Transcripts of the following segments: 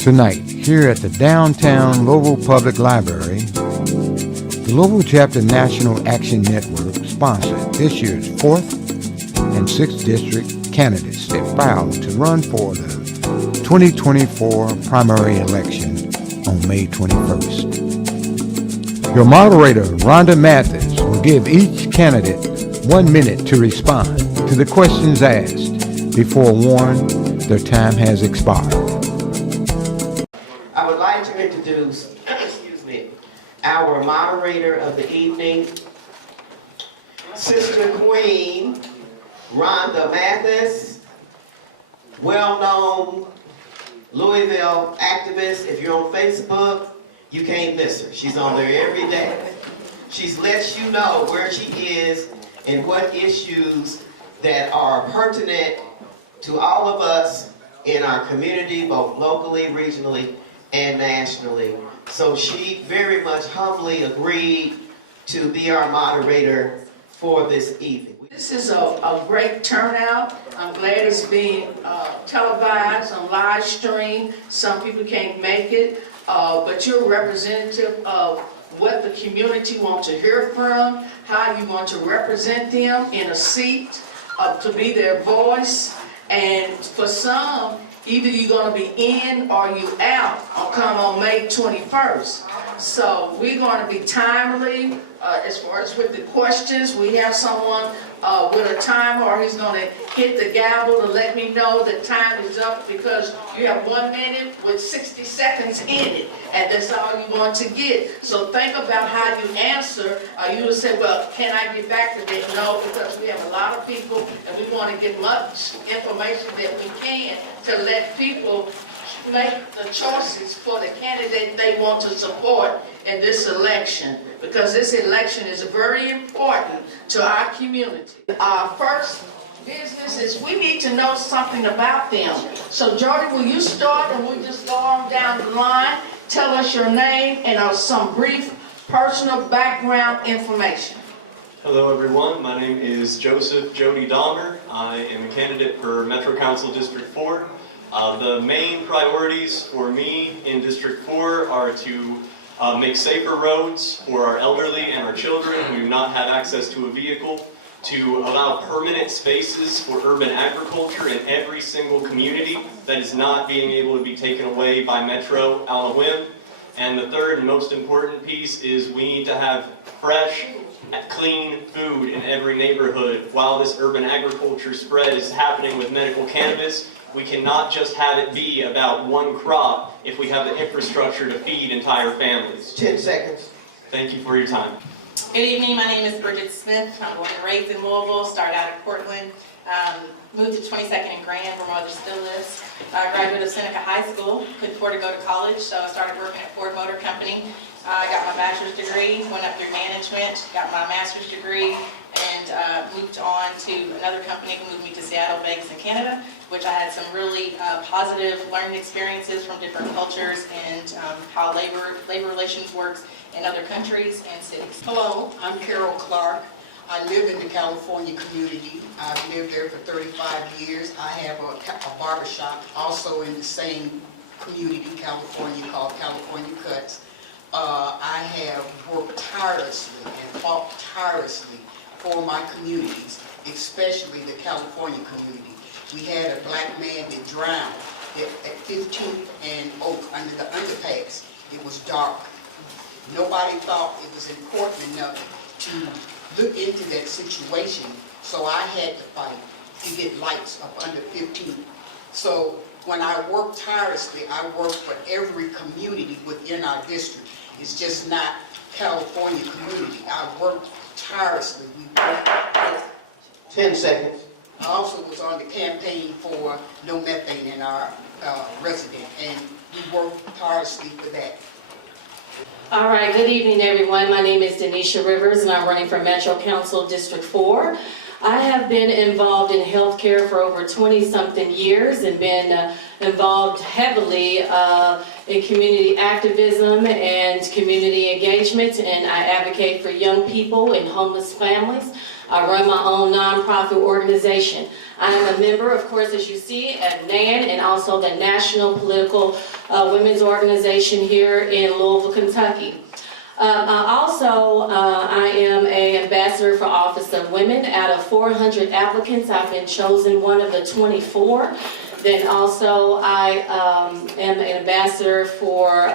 Tonight, here at the downtown Louisville Public Library, the Louisville Chapter National Action Network sponsored this year's 4th and 6th District candidates that filed to run for the 2024 primary election on May 21st. Your moderator, Rhonda Mathis, will give each candidate 1 minute to respond to the questions asked before warned their time has expired. I would like to introduce, our moderator of the evening, Sister Queen Rhonda Mathis, well-known Louisville activist. If you're on Facebook, you can't miss her. She's on there every day. She's lets you know where she is and what issues that are pertinent to all of us in our community, both locally, regionally, and nationally. So she very much humbly agreed to be our moderator for this evening. This is a great turnout. I'm glad it's being televised on live stream. Some people can't make it, but you're a representative of what the community wants to hear from, how you want to represent them in a seat, to be their voice. And for some, either you're going to be in or you out come on May 21st. So we're going to be timely as far as with the questions. We have someone with a timer, or he's going to hit the gavel to let me know that time is up, because you have 1 minute with 60 seconds in it, and that's all you want to get. So think about how you answer. You will say, well, can I get back to that? No, because we have a lot of people, and we want to get much information that we can to let people make the choices for the candidate they want to support in this election, because this election is very important to our community. Our first business is we need to know something about them. So Jordy, will you start, and we'll just go on down the line. Tell us your name and some brief personal background information. Hello everyone, my name is Joseph Jody Dahmer. I am a candidate for Metro Council District 4. The main priorities for me in District 4 are to make safer roads for our elderly and our children who do not have access to a vehicle, to allow permanent spaces for urban agriculture in every single community that is not being able to be taken away by Metro on a whim. And the third and most important piece is we need to have fresh, clean food in every neighborhood. While this urban agriculture spread is happening with medical cannabis, we cannot just have it be about one crop if we have the infrastructure to feed entire families. 10 seconds. Thank you for your time. Good evening, my name is Bridget Smith. I'm born and raised in Louisville, started out at Portland, moved to 22nd and Grand, where my mother still lives. I graduated of Seneca High School, couldn't afford to go to college, so I started working at Ford Motor Company. I got my bachelor's degree, went up through management, got my master's degree, and moved on to another company who moved me to Seattle, Vegas, and Canada, which I had some really positive learning experiences from different cultures and how labor relations works in other countries and cities. Hello, I'm Carol Clark. I live in the California community. I've lived there for 35 years. I have a barbershop also in the same community, California, called California Cuts. I have worked tirelessly and fought tirelessly for my communities, especially the California community. We had a black man that drowned at 15th and Oak under the underpass. It was dark. Nobody thought it was important enough to look into that situation, so I had to fight to get lights up under 15th. So when I work tirelessly, I work for every community within our district. It's just not California community. I work tirelessly. 10 seconds. I also was on the campaign for no methane in our resident, and we worked tirelessly for that. All right, good evening, everyone. My name is Denisha Rivers, and I'm running for Metro Council District 4. I have been involved in healthcare for over 20-something years and been involved heavily in community activism and community engagement, and I advocate for young people and homeless families. I run my own nonprofit organization. I am a member, of course, as you see, at NAN and also the National Political women's organization here in Louisville, Kentucky. I am an ambassador for Office of Women. Out of 400 applicants, I've been chosen one of the 24. Then also I am an ambassador for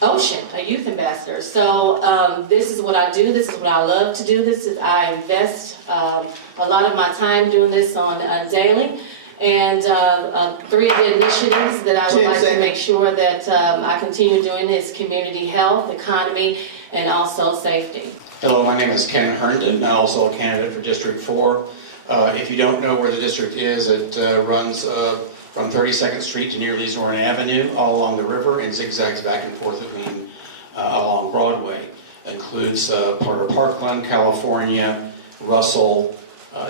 Ocean, a youth ambassador. So this is what I do. This is what I love to do. I invest a lot of my time doing this on daily. And 3 of the initiatives that I would like to make sure that I continue doing is community health, economy, and also safety. Hello, my name is Ken Herndon. I'm also a candidate for District 4. If you don't know where the district is, it runs from 32nd Street to near Leesmore Avenue, all along the river, and zigzags back and forth between along Broadway. It includes part of Parkland, California, Russell,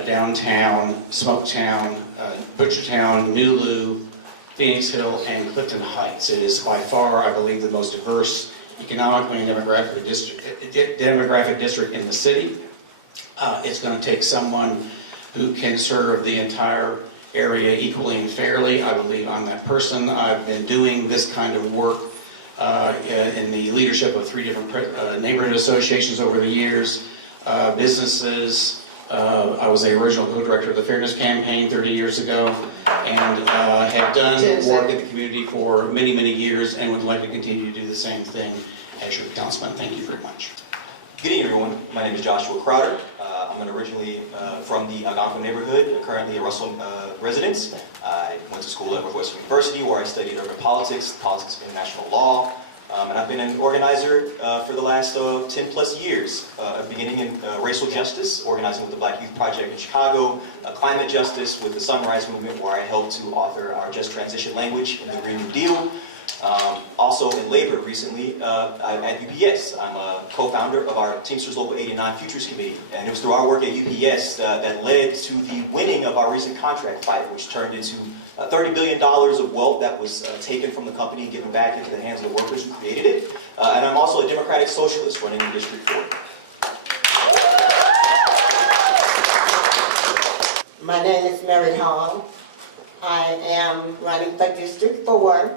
downtown, Smoketown, Butchertown, Nulu, Phoenix Hill, and Clifton Heights. It is by far, I believe, the most diverse economically and demographic district in the city. It's going to take someone who can serve the entire area equally and fairly. I believe I'm that person. I've been doing this kind of work in the leadership of 3 different neighborhood associations over the years, businesses. I was the original co-director of the Fairness Campaign 30 years ago, and have done work in the community for many, many years, and would like to continue to do the same thing as your councilman. Thank you very much. Good evening, everyone. My name is Joshua Crowder. I'm originally from the Algonquin neighborhood, currently a Russell resident. I went to school at Northwestern University, where I studied urban politics, politics of international law, and I've been an organizer for the last 10 plus years, beginning in racial justice, organizing with the Black Youth Project in Chicago, climate justice with the Sunrise Movement, where I helped to author our Just Transition language in the Green New Deal. Also in labor recently at UPS. I'm a co-founder of our Teamsters Local 89 Futures Committee, and it was through our work at UPS that led to the winning of our recent contract fight, which turned into $30 billion of wealth that was taken from the company and given back into the hands of the workers who created it. And I'm also a Democratic Socialist running in District 4. My name is Mary Hall. I am running for District 4.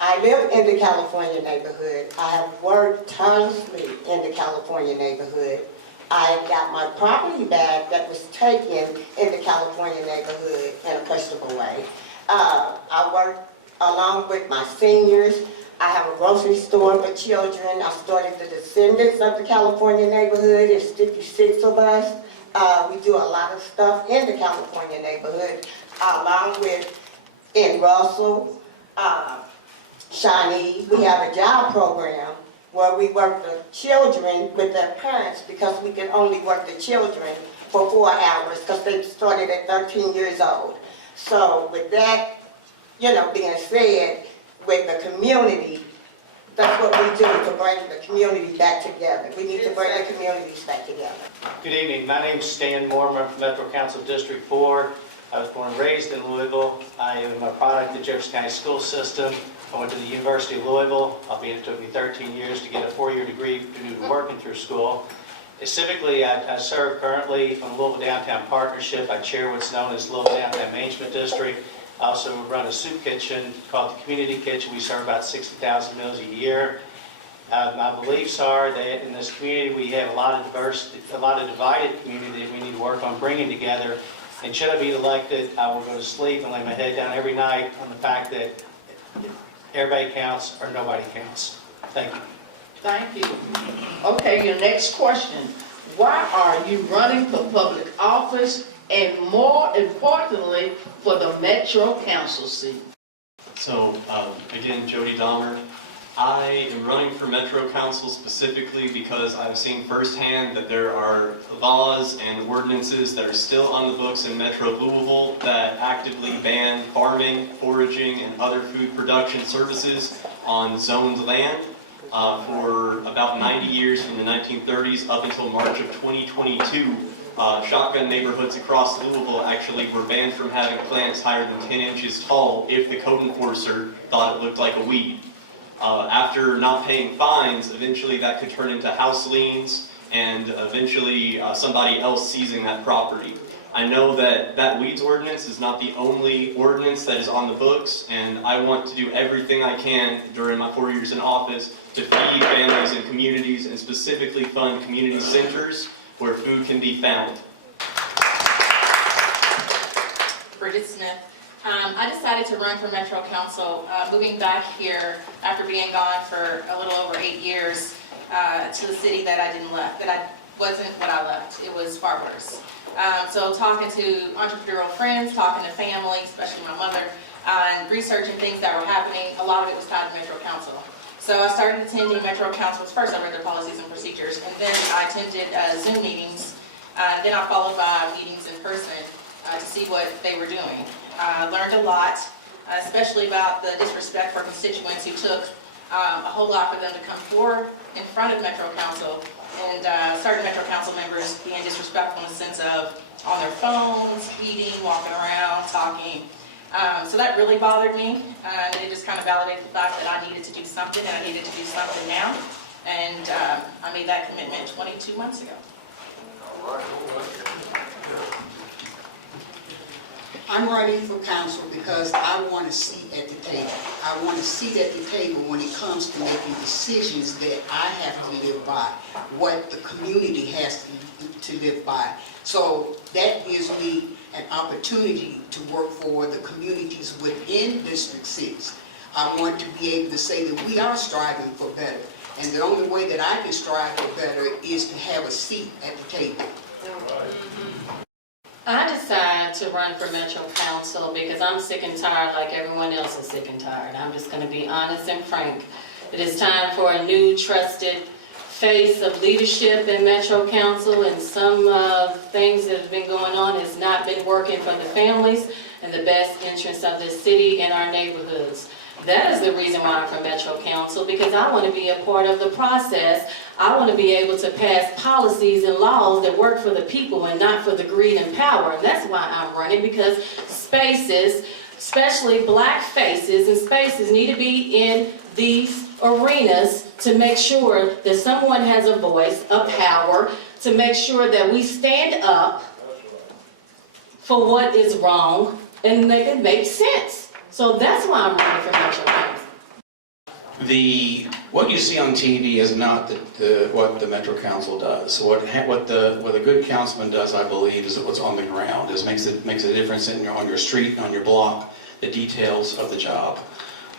I live in the California neighborhood. I have worked tirelessly in the California neighborhood. I got my property back that was taken in the California neighborhood in a questionable way. I work along with my seniors. I have a grocery store for children. I started the Descendants of the California neighborhood. There's 56 of us. We do a lot of stuff in the California neighborhood, along with in Russell, Shawnee. We have a job program where we work the children with their parents, because we can only work the children for 4 hours because they started at 13 years old. So with that, being said, with the community, that's what we do to bring the community back together. We need to bring the communities back together. Good evening. My name is Stan Mormon from Metro Council District 4. I was born and raised in Louisville. I am a product of the Jefferson County school system. I went to the University of Louisville, albeit it took me 13 years to get a 4-year degree due to working through school. Civically, I serve currently on the Louisville Downtown Partnership. I chair what's known as Louisville Downtown Management District. I also run a soup kitchen called the Community Kitchen. We serve about 60,000 meals a year. My beliefs are that in this community we have a lot of divided community that we need to work on bringing together. And should I be elected, I will go to sleep and lay my head down every night on the fact that everybody counts or nobody counts. Thank you. Thank you. Okay, your next question. Why are you running for public office, and more importantly, for the Metro Council seat? So, again, Jody Dahmer. I am running for Metro Council specifically because I've seen firsthand that there are laws and ordinances that are still on the books in Metro Louisville that actively ban farming, foraging, and other food production services on zoned land for about 90 years, from the 1930s up until March of 2022. Shotgun neighborhoods across Louisville actually were banned from having plants higher than 10 inches tall if the code enforcer thought it looked like a weed. After not paying fines, eventually that could turn into house liens and eventually somebody else seizing that property. I know that that weeds ordinance is not the only ordinance that is on the books, and I want to do everything I can during my 4 years in office to feed families and communities, and specifically fund community centers where food can be found. Bridget Smith. I decided to run for Metro Council, moving back here after being gone for a little over 8 years to the city that I wasn't what I left. It was far worse. So talking to entrepreneurial friends, talking to family, especially my mother, and researching things that were happening, a lot of it was tied to Metro Council. So I started attending Metro Council's first. I read their policies and procedures, and then I attended Zoom meetings. Then I followed by meetings in person to see what they were doing. Learned a lot, especially about the disrespect for constituents who took a whole lot for them to come forward in front of Metro Council, and certain Metro Council members being disrespectful in the sense of on their phones, eating, walking around, talking. So that really bothered me, and it just kind of validated the fact that I needed to do something, and I needed to do something now. And I made that commitment 22 months ago. I'm running for council because I want to sit at the table. I want to sit at the table when it comes to making decisions that I have to live by, what the community has to live by. So that gives me an opportunity to work for the communities within District 6. I want to be able to say that we are striving for better. And the only way that I can strive for better is to have a seat at the table. I decided to run for Metro Council because I'm sick and tired like everyone else is sick and tired. I'm just going to be honest and frank. It is time for a new trusted face of leadership in Metro Council, and some things that have been going on has not been working for the families and the best interests of this city and our neighborhoods. That is the reason why I'm for Metro Council, because I want to be a part of the process. I want to be able to pass policies and laws that work for the people and not for the greed and power. And that's why I'm running, because spaces, especially black faces and spaces, need to be in these arenas to make sure that someone has a voice, a power, to make sure that we stand up for what is wrong and make it make sense. So that's why I'm running for Metro Council. What you see on TV is not what the Metro Council does. What the good councilman does, I believe, is what's on the ground. It makes a difference on your street, on your block, the details of the job.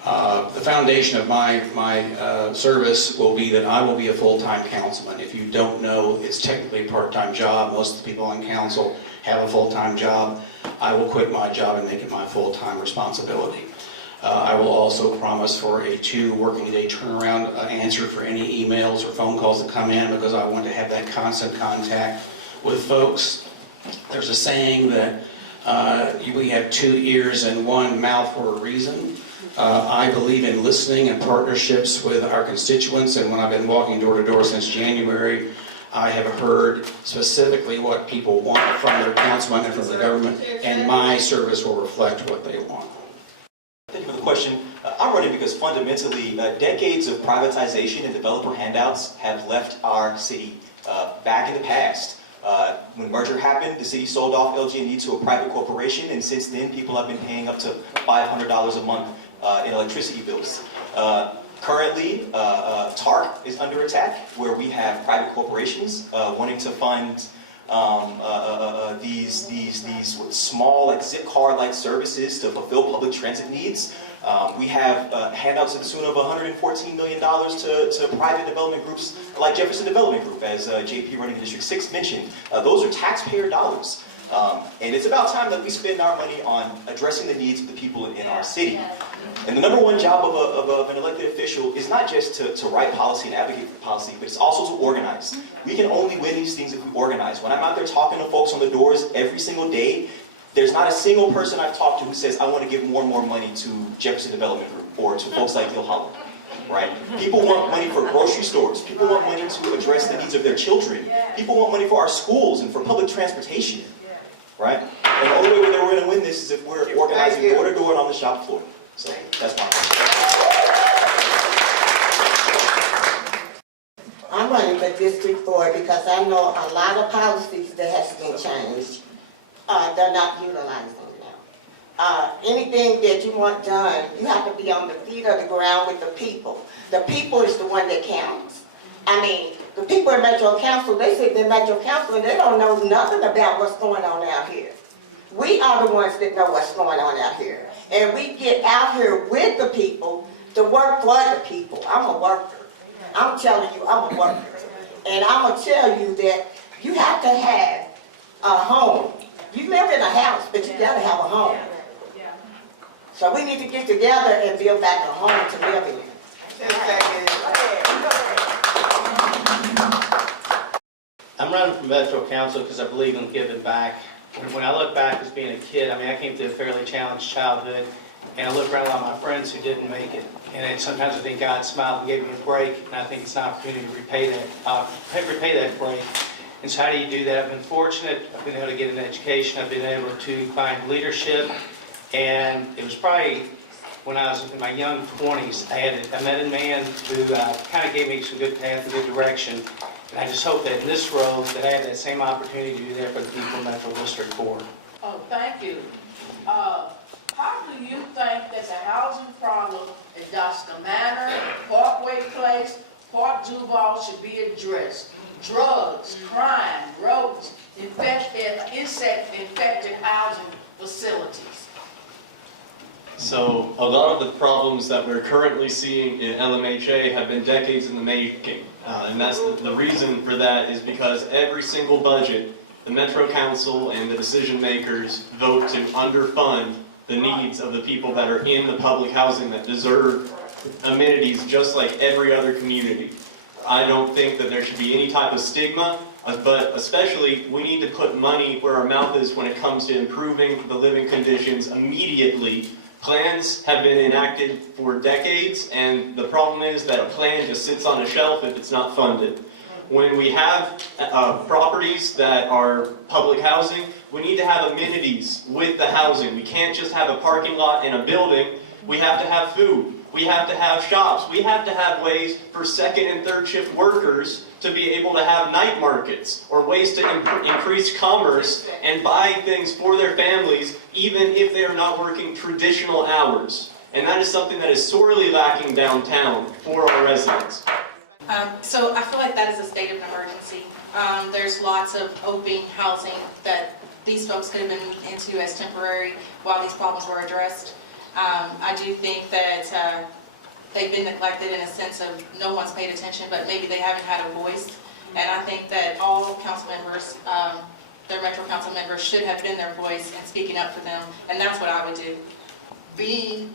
The foundation of my service will be that I will be a full-time councilman. If you don't know, it's technically a part-time job. Most of the people on council have a full-time job. I will quit my job and make it my full-time responsibility. I will also promise for a 2 working day turnaround answer for any emails or phone calls that come in, because I want to have that constant contact with folks. There's a saying that we have 2 ears and 1 mouth for a reason. I believe in listening and partnerships with our constituents, and when I've been walking door to door since January, I have heard specifically what people want from their councilman and from the government, and my service will reflect what they want. Thank you for the question. I'm running because fundamentally, decades of privatization and developer handouts have left our city back in the past. When the merger happened, the city sold off LG&E to a private corporation, and since then, people have been paying up to $500 a month in electricity bills. Currently, TARC is under attack, where we have private corporations wanting to fund these small, like Zipcar-like services to fulfill public transit needs. We have handouts to the tune of $114 million to private development groups like Jefferson Development Group, as JP running District 6 mentioned. Those are taxpayer dollars. And it's about time that we spend our money on addressing the needs of the people in our city. And the number one job of an elected official is not just to write policy and advocate for policy, but it's also to organize. We can only win these things if we organize. When I'm out there talking to folks on the doors every single day, there's not a single person I've talked to who says, I want to give more and more money to Jefferson Development Group or to folks like Gil Holland. Right? People want money for grocery stores. People want money to address the needs of their children. People want money for our schools and for public transportation. Right? And the only way we're going to win this is if we're organizing door to door and on the shop floor. So that's my question. I'm running for District 4 because I know a lot of policies that has been changed. they're not utilizing now. Anything that you want done, you have to be on the feet of the ground with the people. The people is the one that counts. I mean, the people in Metro Council, they sit in Metro Council and they don't know nothing about what's going on out here. We are the ones that know what's going on out here. And we get out here with the people to work for the people. I'm a worker. I'm telling you, I'm a worker. And I'm going to tell you that you have to have a home. You live in a house, but you got to have a home. So we need to get together and build back a home to live in. I'm running for Metro Council because I believe in giving back. When I look back as being a kid, I mean, I came through a fairly challenged childhood, and I look around a lot of my friends who didn't make it. And then sometimes I think God smiled and gave me a break, and I think it's an opportunity to repay that break. And so how do you do that? I've been fortunate. I've been able to get an education. I've been able to find leadership. And it was probably when I was in my young 20s, I met a man who kind of gave me some good path and good direction. And I just hope that in this role that I have that same opportunity to do that for the people of Metro District 4. Oh, thank you. How do you think that the housing problem in Dosca Manor, Parkway Place, Park Duval should be addressed? Drugs, crime, rodents, insect-infected housing facilities. So a lot of the problems that we're currently seeing in LMHA have been decades in the making. And that's the reason for that is because every single budget, the Metro Council and the decision makers vote to underfund the needs of the people that are in the public housing that deserve amenities just like every other community. I don't think that there should be any type of stigma, but especially we need to put money where our mouth is when it comes to improving the living conditions immediately. Plans have been enacted for decades, and the problem is that a plan just sits on a shelf if it's not funded. When we have properties that are public housing, we need to have amenities with the housing. We can't just have a parking lot and a building. We have to have food. We have to have shops. We have to have ways for second and third shift workers to be able to have night markets or ways to increase commerce and buy things for their families even if they are not working traditional hours. And that is something that is sorely lacking downtown for our residents. So I feel like that is a state of an emergency. There's lots of open housing that these folks could have been moved into as temporary while these problems were addressed. I do think that they've been neglected in a sense of no one's paid attention, but maybe they haven't had a voice. And I think that all council members, their Metro Council members should have been their voice and speaking up for them, and that's what I would do. Being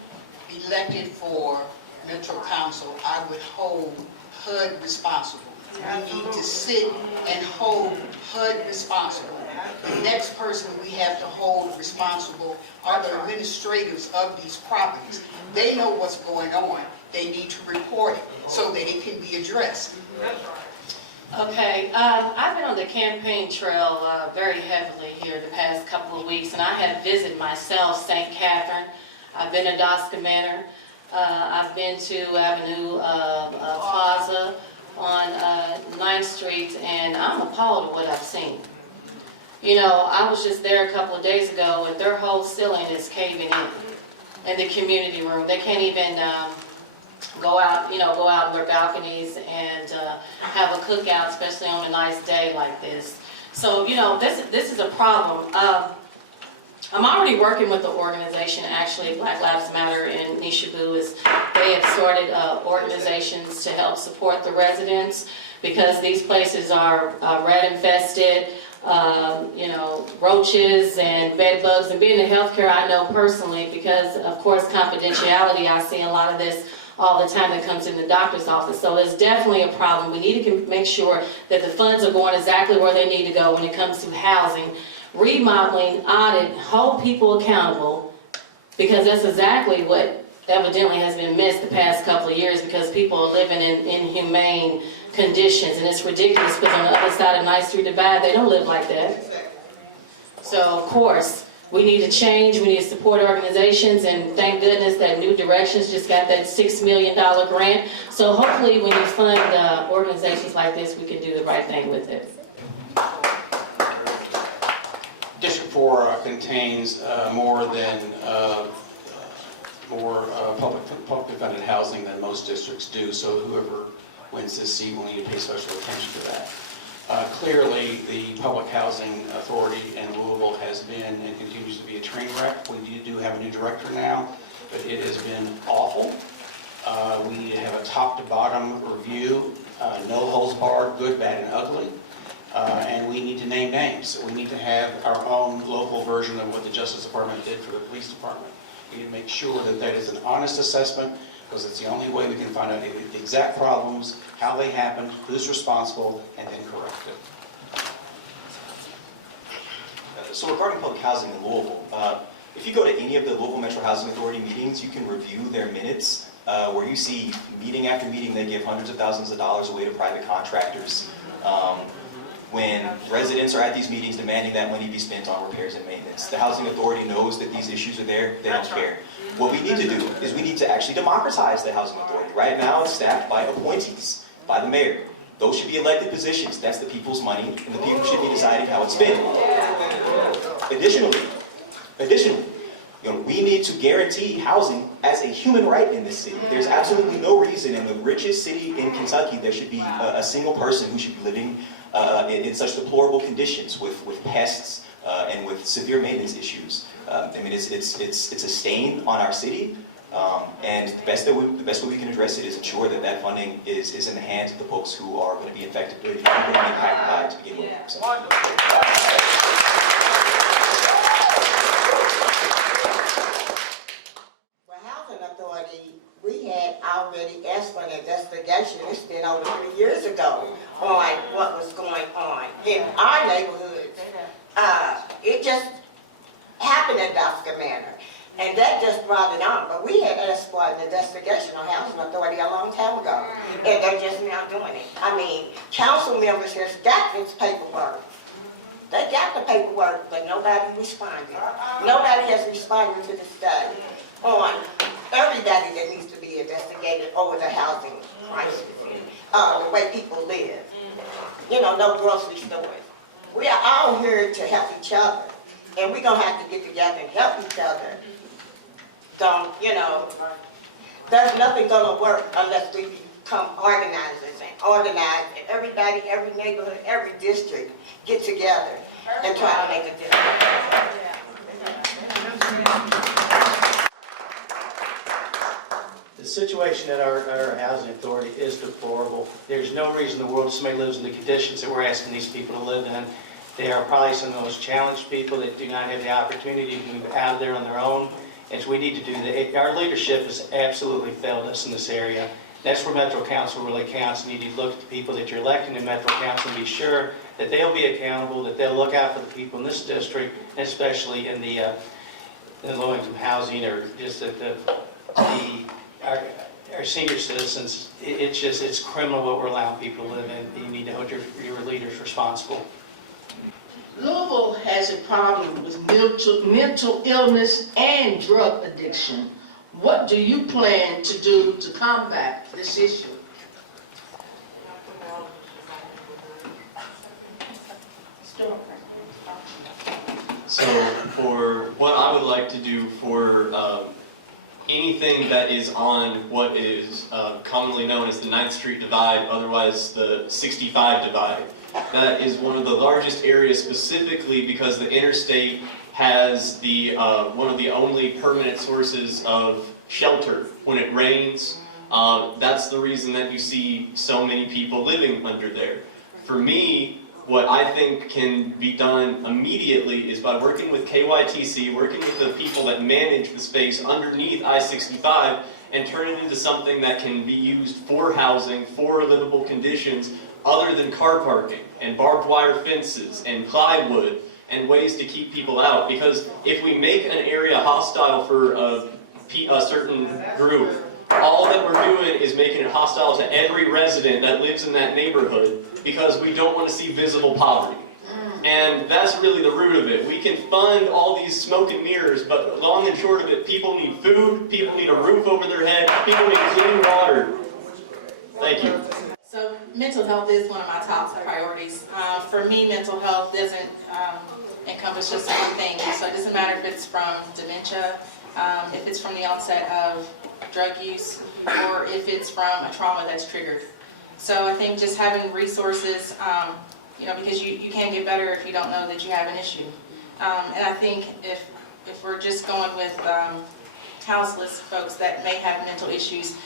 elected for Metro Council, I would hold HUD responsible. We need to sit and hold HUD responsible. The next person we have to hold responsible are the administrators of these properties. They know what's going on. They need to report it so that it can be addressed. Okay, I've been on the campaign trail very heavily here the past couple of weeks, and I have visited myself St. Catherine. I've been to Dosca Manor. I've been to Avenue Plaza on 9th Street, and I'm appalled at what I've seen. You know, I was just there a couple of days ago, and their whole ceiling is caving in the community room. They can't even go out in their balconies and have a cookout, especially on a nice day like this. So, you know, this is a problem. I'm already working with the organization, actually, Black Lives Matter in Nishabu. They have started organizations to help support the residents because these places are rat infested. Roaches and bed bugs, and being in healthcare, I know personally because, of course, confidentiality, I see a lot of this all the time that comes in the doctor's office. So it's definitely a problem. We need to make sure that the funds are going exactly where they need to go when it comes to housing, remodeling, audit, hold people accountable, because that's exactly what evidently has been missed the past couple of years because people are living in inhumane conditions, and it's ridiculous because on the other side of 9th Street Divide, they don't live like that. So, of course, we need to change, we need to support organizations, and thank goodness that New Directions just got that $6 million grant. So hopefully when you fund organizations like this, we can do the right thing with it. District 4 4 contains more publicly funded housing than most districts do, so whoever wins this seat will need to pay special attention to that. Clearly, the Public Housing Authority in Louisville has been and continues to be a train wreck. We do have a new director now, but it has been awful. We need to have a top-to-bottom review, no holds barred, good, bad, and ugly. And we need to name names. We need to have our own local version of what the Justice Department did for the Police Department. We need to make sure that that is an honest assessment, because it's the only way we can find out the exact problems, how they happened, who's responsible, and then correct it. So regarding public housing in Louisville, if you go to any of the Louisville Metro Housing Authority meetings, you can review their minutes where you see meeting after meeting they give hundreds of thousands of dollars away to private contractors. When residents are at these meetings demanding that money be spent on repairs and maintenance. The Housing Authority knows that these issues are there, they don't care. What we need to do is we need to actually democratize the Housing Authority. Right now it's staffed by appointees, by the mayor. Those should be elected positions. That's the people's money, and the people should be deciding how it's spent. Additionally, we need to guarantee housing as a human right in this city. There's absolutely no reason in the richest city in Kentucky there should be a single person who should be living in such deplorable conditions with pests and with severe maintenance issues. I mean, it's a stain on our city, and the best way we can address it is ensure that that funding is in the hands of the folks who are going to be affected, who are going to be impacted by it to begin with. So. We had already asked for an investigation, it's been over 3 years ago, on what was going on in our neighborhoods. It just happened at Dosca Manor, and that just brought it on. But we had asked for an investigation on Housing Authority a long time ago, and they're just now doing it. I mean, council members have got this paperwork. They got the paperwork, but nobody responded. Nobody has responded to this day on everybody that needs to be investigated over the housing crisis, the way people live. No grocery stores. We are all here to help each other, and we're going to have to get together and help each other. There's nothing going to work unless we become organizers and organize, and everybody, every neighborhood, every district get together and try to make a difference. The situation at our housing authority is deplorable. There's no reason in the world somebody lives in the conditions that we're asking these people to live in. They are probably some of the most challenged people that do not have the opportunity to move out of there on their own. And so we need to do that. Our leadership has absolutely failed us in this area. That's where Metro Council really counts. You need to look at the people that you're electing in Metro Council and be sure that they'll be accountable, that they'll look out for the people in this district, and especially in the low-income housing, or just our senior citizens. It's criminal what we're allowing people to live in. You need to hold your leaders responsible. Louisville has a problem with mental illness and drug addiction. What do you plan to do to combat this issue? So for what I would like to do for anything that is on what is commonly known as the 9th Street Divide, otherwise the 65 Divide. That is one of the largest areas specifically because the interstate has the one of the only permanent sources of shelter when it rains. That's the reason that you see so many people living under there. For me, what I think can be done immediately is by working with KYTC, working with the people that manage the space underneath I-65, and turn it into something that can be used for housing, for livable conditions, other than car parking, and barbed wire fences, and plywood, and ways to keep people out. Because if we make an area hostile for a certain group, all that we're doing is making it hostile to every resident that lives in that neighborhood, because we don't want to see visible poverty. And that's really the root of it. We can fund all these smoke and mirrors, but long and short of it, people need food, people need a roof over their head, people need clean water. Thank you. So mental health is one of my top priorities. For me, mental health doesn't encompass just one thing. So it doesn't matter if it's from dementia, if it's from the onset of drug use, or if it's from a trauma that's triggered. So I think just having resources, because you can't get better if you don't know that you have an issue. And I think if we're just going with houseless folks that may have mental issues,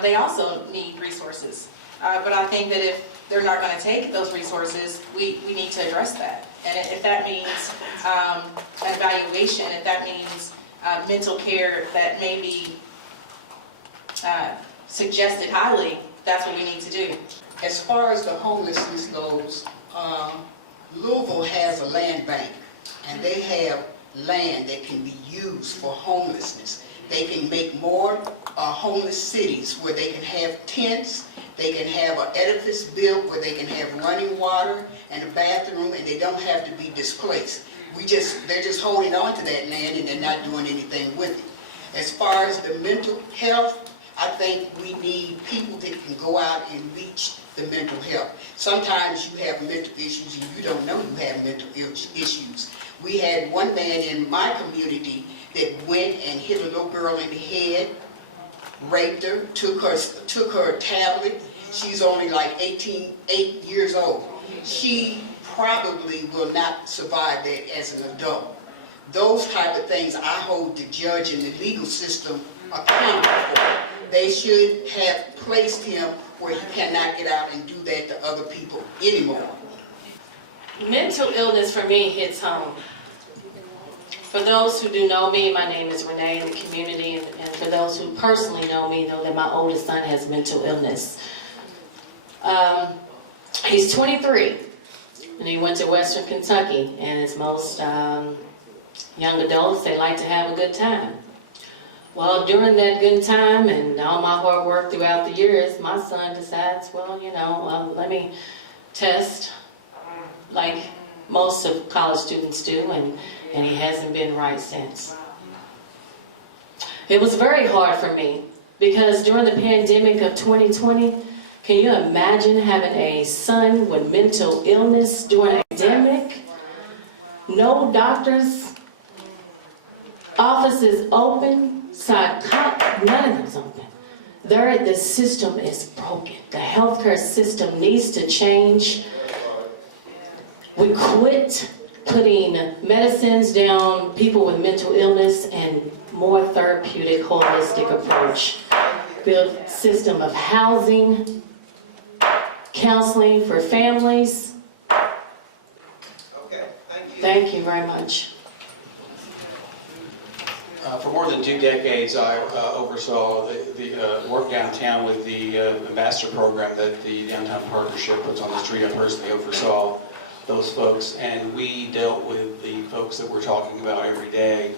they also need resources. But I think that if they're not going to take those resources, we need to address that. And if that means an evaluation, if that means mental care that may be suggested highly, that's what we need to do. As far as the homelessness goes, Louisville has a land bank, and they have land that can be used for homelessness. They can make more homeless cities where they can have tents, they can have an edifice built where they can have running water and a bathroom, and they don't have to be displaced. They're just holding on to that land and they're not doing anything with it. As far as the mental health, I think we need people that can go out and reach the mental health. Sometimes you have mental issues and you don't know you have mental issues. We had one man in my community that went and hit a little girl in the head, raped her, took her tablet. She's only like 8 years old. She probably will not survive that as an adult. Those type of things I hold the judge and the legal system accountable for. They should have placed him where he cannot get out and do that to other people anymore. Mental illness for me hits home. For those who do know me, my name is Renee in the community, and for those who personally know me, know that my oldest son has mental illness. He's 23, and he went to Western Kentucky, and as most young adults, they like to have a good time. Well, during that good time and all my hard work throughout the years, my son decides, let me test like most of college students do, and he hasn't been right since. It was very hard for me because during the pandemic of 2020, can you imagine having a son with mental illness during a pandemic? No doctors, offices open, none of them's open. The system is broken. The healthcare system needs to change. We quit putting medicines down people with mental illness and more therapeutic, holistic approach. Build a system of housing, counseling for families. Okay, thank you. Thank you very much. For more than 2 decades, I oversaw the work downtown with the ambassador program that the Downtown Partnership puts on the street. I personally oversaw those folks, and we dealt with the folks that we're talking about every day.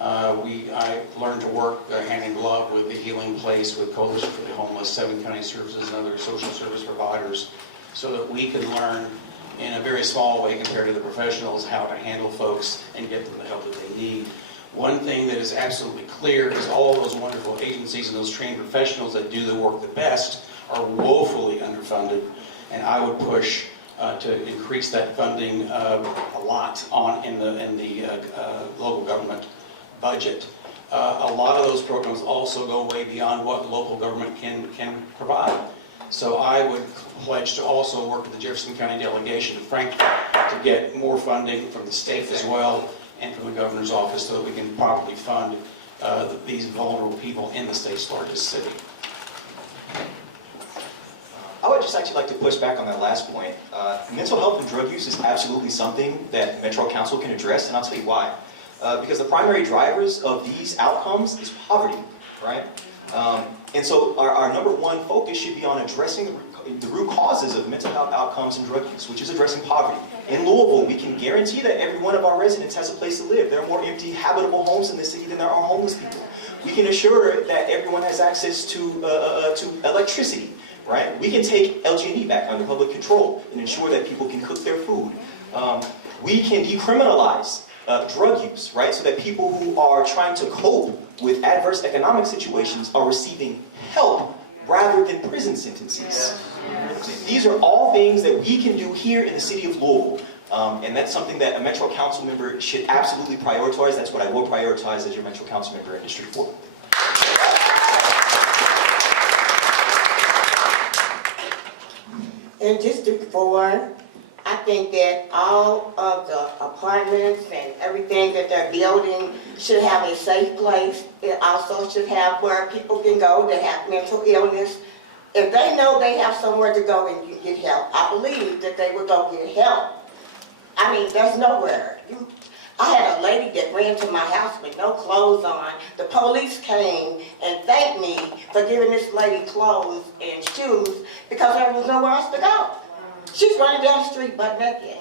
I learned to work hand in glove with the Healing Place, with Coalition for the Homeless, 7 county services, and other social service providers, so that we could learn in a very small way compared to the professionals how to handle folks and get them the help that they need. One thing that is absolutely clear is all those wonderful agencies and those trained professionals that do the work the best are woefully underfunded, and I would push to increase that funding a lot in the local government budget. A lot of those programs also go way beyond what local government can provide. So I would pledge to also work with the Jefferson County delegation, frankly, to get more funding from the state as well, and from the governor's office, so that we can properly fund these vulnerable people in the state's largest city. I would just actually like to push back on that last point. Mental health and drug use is absolutely something that Metro Council can address, and I'll tell you why. Because the primary drivers of these outcomes is poverty, right? And so our number one focus should be on addressing the root causes of mental health outcomes and drug use, which is addressing poverty. In Louisville, we can guarantee that every one of our residents has a place to live. There are more empty, habitable homes in the city than there are homeless people. We can assure that everyone has access to electricity, right? We can take LG&E back under public control and ensure that people can cook their food. We can decriminalize drug use, right? So that people who are trying to cope with adverse economic situations are receiving help rather than prison sentences. These are all things that we can do here in the city of Louisville. And that's something that a Metro Council member should absolutely prioritize. That's what I will prioritize as your Metro Council member in District 4. In District 4, I think that all of the apartments and everything that they're building should have a safe place. It also should have where people can go that have mental illness. If they know they have somewhere to go and get help, I believe that they would go get help. I mean, there's nowhere. I had a lady that ran to my house with no clothes on. The police came and thanked me for giving this lady clothes and shoes because there was nowhere else to go. She's running down the street butt naked,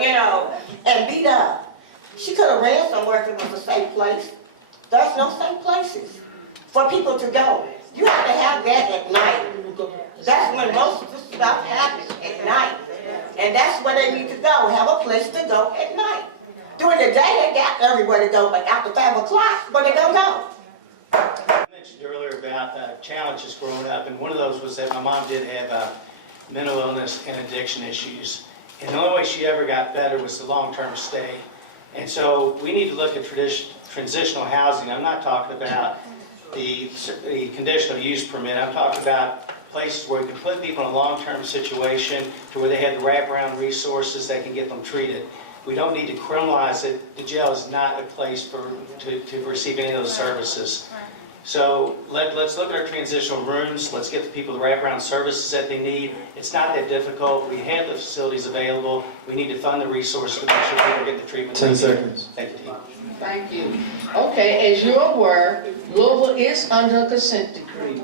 you know, and beat up. She could have ran somewhere if it was a safe place. There's no safe places for people to go. You have to have that at night. That's when most of the stuff happens, at night. And that's where they need to go, have a place to go at night. During the day, they got everywhere to go, but after 5 o'clock, where they gonna go? I mentioned earlier about challenges growing up, and one of those was that my mom did have mental illness and addiction issues. And the only way she ever got better was the long-term stay. And so we need to look at transitional housing. I'm not talking about the conditional use permit. I'm talking about places where we can put people in a long-term situation to where they have the wraparound resources that can get them treated. We don't need to criminalize it. The jail is not a place to receive any of those services. So let's look at our transitional rooms. Let's get the people the wraparound services that they need. It's not that difficult. We have the facilities available. We need to fund the resources to make sure people get the treatment. 10 seconds. Thank you, Dean. Thank you. Okay, as you're aware, Louisville is under a consent decree.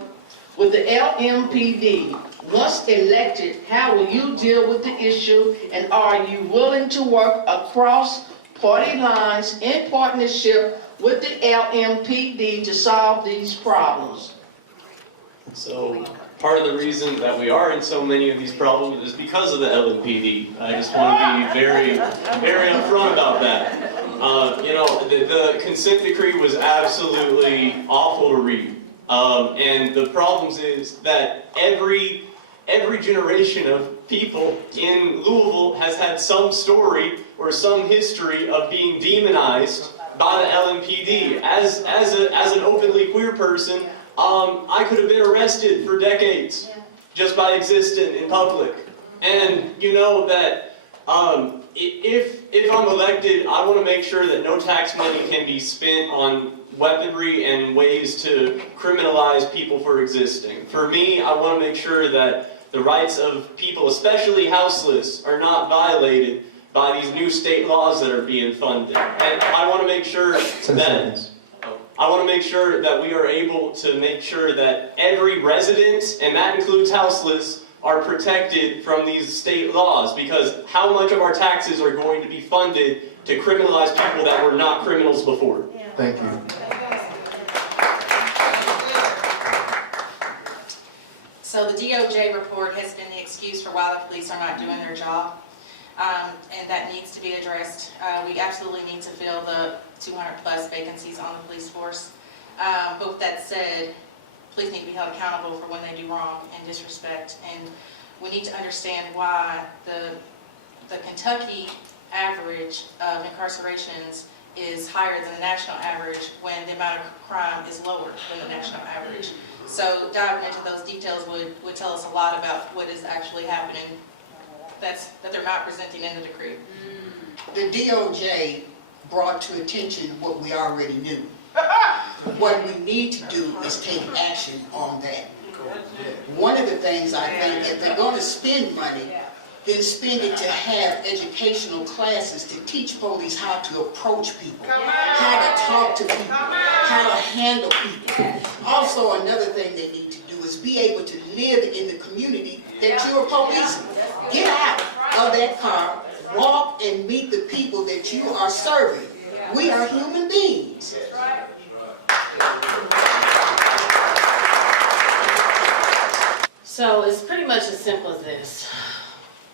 With the LMPD, once elected, how will you deal with the issue, and are you willing to work across party lines in partnership with the LMPD to solve these problems? So part of the reason that we are in so many of these problems is because of the LMPD. I just want to be very, very upfront about that. You know, the consent decree was absolutely awful to read. And the problems is that every generation of people in Louisville has had some story or some history of being demonized by the LMPD. As an openly queer person, I could have been arrested for decades just by existing in public. And you know that if I'm elected, I want to make sure that no tax money can be spent on weaponry and ways to criminalize people for existing. For me, I want to make sure that the rights of people, especially houseless, are not violated by these new state laws that are being funded. And I want to make sure that we are able to make sure that every resident, and that includes houseless, are protected from these state laws, because how much of our taxes are going to be funded to criminalize people that were not criminals before? Thank you. So the DOJ report has been the excuse for why the police are not doing their job, and that needs to be addressed. We absolutely need to fill the 200 plus vacancies on the police force. But with that said, police need to be held accountable for when they do wrong and disrespect, and we need to understand why the Kentucky average of incarcerations is higher than the national average when the amount of crime is lower than the national average. So diving into those details would tell us a lot about what is actually happening that they're not presenting in the decree. The DOJ brought to attention what we already knew. What we need to do is take action on that. One of the things I think, if they're going to spend money, then spend it to have educational classes to teach police how to approach people, how to talk to people, how to handle people. Also, another thing they need to do is be able to live in the community that you're policing. Get out of that car, walk and meet the people that you are serving. We are human beings. So it's pretty much as simple as this.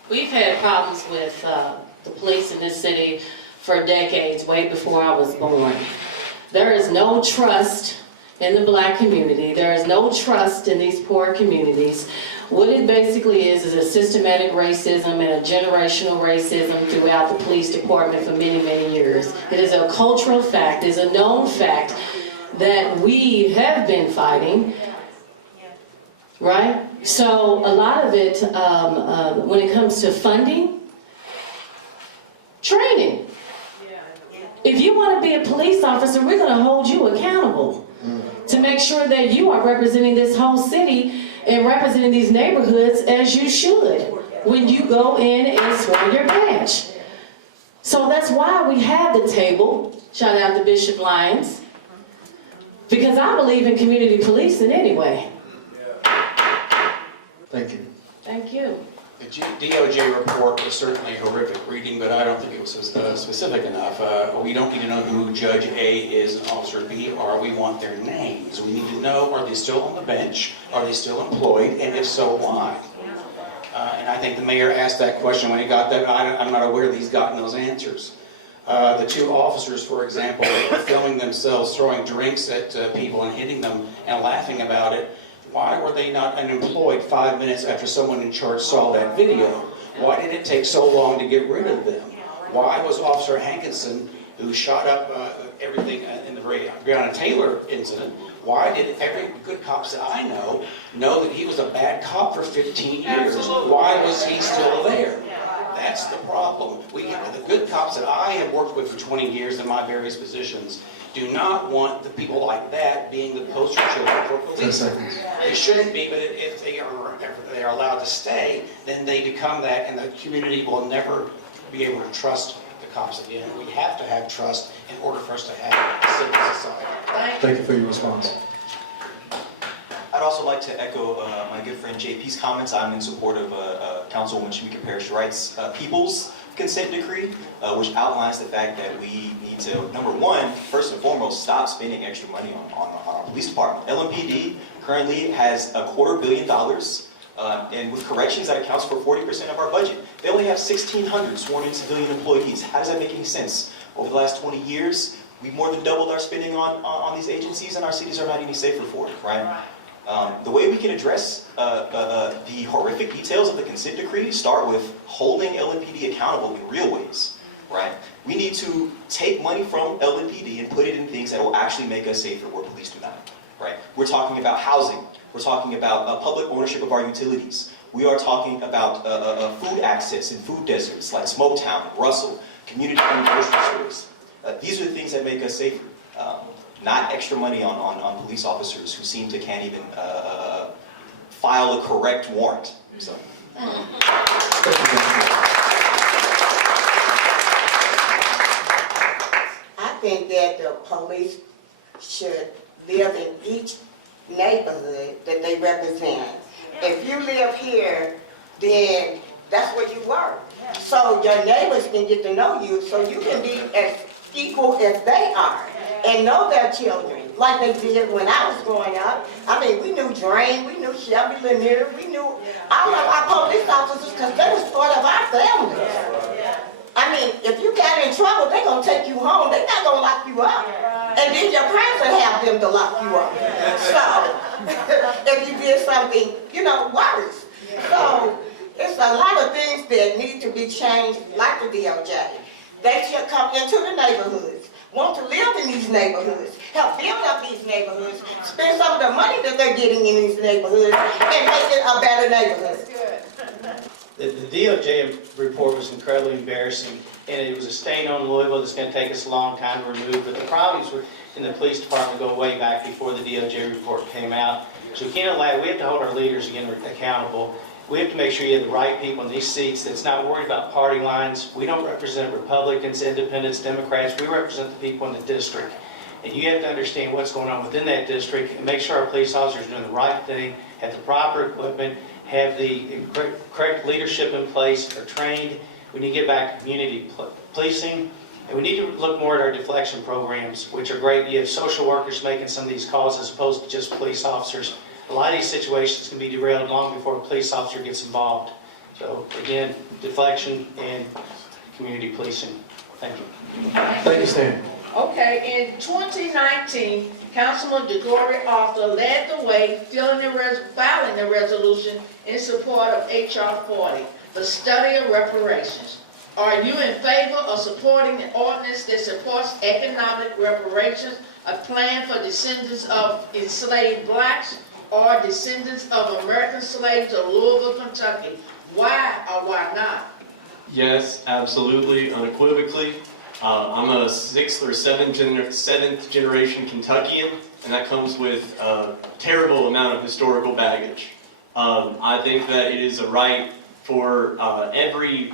We've had problems with the police in this city for decades, way before I was born. There is no trust in the black community. There is no trust in these poor communities. What it basically is a systematic racism and a generational racism throughout the police department for many, many years. It is a cultural fact, it is a known fact that we have been fighting, right? So a lot of it, when it comes to funding, training. If you want to be a police officer, we're going to hold you accountable to make sure that you are representing this whole city and representing these neighborhoods as you should when you go in and swear your badge. So that's why we have the table. Shout out to Bishop Lyons. Because I believe in community policing anyway. Thank you. Thank you. The DOJ report was certainly horrific reading, but I don't think it was specific enough. We don't need to know who Judge A is and Officer B are. We want their names. We need to know, are they still on the bench? Are they still employed? And if so, why? And I think the mayor asked that question when he got that. I'm not aware that he's gotten those answers. The two officers, for example, were filming themselves throwing drinks at people and hitting them and laughing about it. Why were they not unemployed 5 minutes after someone in charge saw that video? Why did it take so long to get rid of them? Why was Officer Hankinson, who shot up everything in the Breonna Taylor incident, why did every good cops that I know that he was a bad cop for 15 years? Why was he still there? That's the problem. The good cops that I have worked with for 20 years in my various positions do not want the people like that being the poster children for police. They shouldn't be, but if they are allowed to stay, then they become that, and the community will never be able to trust the cops again. We have to have trust in order for us to have a civil society. Thank you for your response. I'd also like to echo my good friend JP's comments. I'm in support of Councilwoman Shamika Parrish Wright's People's Consent Decree, which outlines the fact that we need to, number one, first and foremost, stop spending extra money on our police department. LMPD currently has $250 million, and with corrections that accounts for 40% of our budget. They only have 1,600 sworn-in civilian employees. How does that make any sense? Over the last 20 years, we've more than doubled our spending on these agencies, and our cities are not any safer for it, right? The way we can address the horrific details of the consent decree start with holding LMPD accountable in real ways, right? We need to take money from LMPD and put it in things that will actually make us safer where police do not, right? We're talking about housing. We're talking about public ownership of our utilities. We are talking about food access in food deserts like Smoketown, Russell, community-owned grocery stores. These are the things that make us safer. Not extra money on police officers who seem to can't even file a correct warrant. So. I think that the police should live in each neighborhood that they represent. If you live here, then that's where you work. So your neighbors can get to know you, so you can be as equal as they are and know their children, like they did when I was growing up. I mean, we knew Drain, we knew Shelby Lanier, we knew all of our police officers because they was part of our families. I mean, if you got in trouble, they're going to take you home. They're not going to lock you up. And then your parents will have them to lock you up. So, if you did something, worse. So, it's a lot of things that need to be changed, like the DOJ. They should come into the neighborhoods, want to live in these neighborhoods, help build up these neighborhoods, spend some of the money that they're getting in these neighborhoods, and make it a better neighborhood. The DOJ report was incredibly embarrassing, and it was a stain on Louisville that's going to take us a long time to remove. But the problems were in the police department go way back before the DOJ report came out. So we can't allow, we have to hold our leaders again accountable. We have to make sure you have the right people in these seats that's not worried about party lines. We don't represent Republicans, Independents, Democrats. We represent the people in the district. And you have to understand what's going on within that district and make sure our police officers are doing the right thing, have the proper equipment, have the correct leadership in place, are trained. We need to get back to community policing. And we need to look more at our deflection programs, which are great. You have social workers making some of these calls as opposed to just police officers. A lot of these situations can be derailed long before a police officer gets involved. So again, deflection and community policing. Thank you. Thank you, Stan. Okay, in 2019, Councilman DeGloria Arthur led the way filing the resolution in support of H.R. 40, the study of reparations. Are you in favor of supporting an ordinance that supports economic reparations, a plan for descendants of enslaved blacks or descendants of American slaves of Louisville, Kentucky? Why or why not? Yes, absolutely, unequivocally. I'm a 6th or 7th generation Kentuckian, and that comes with a terrible amount of historical baggage. I think that it is a right for every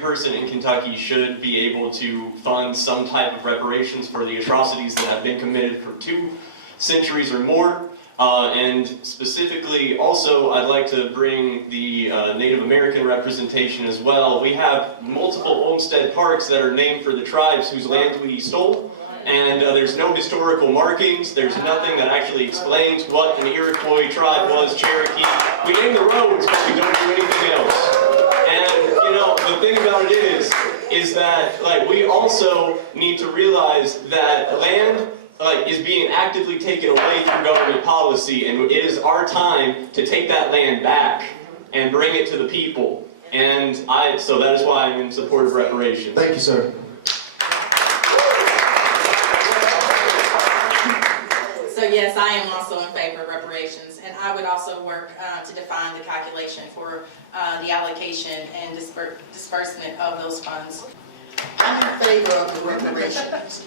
person in Kentucky should be able to fund some type of reparations for the atrocities that have been committed for 2 centuries or more. And specifically, also, I'd like to bring the Native American representation as well. We have multiple Olmsted parks that are named for the tribes whose land we stole, and there's no historical markings. There's nothing that actually explains what an Iroquois tribe was, Cherokee. We name the roads, but we don't do anything else. And, you know, the thing about it is that, like, we also need to realize that land is being actively taken away through government policy, and it is our time to take that land back and bring it to the people. And so that is why I'm in support of reparations. Thank you, sir. So yes, I am also in favor of reparations, and I would also work to define the calculation for the allocation and disbursement of those funds. I'm in favor of the reparations.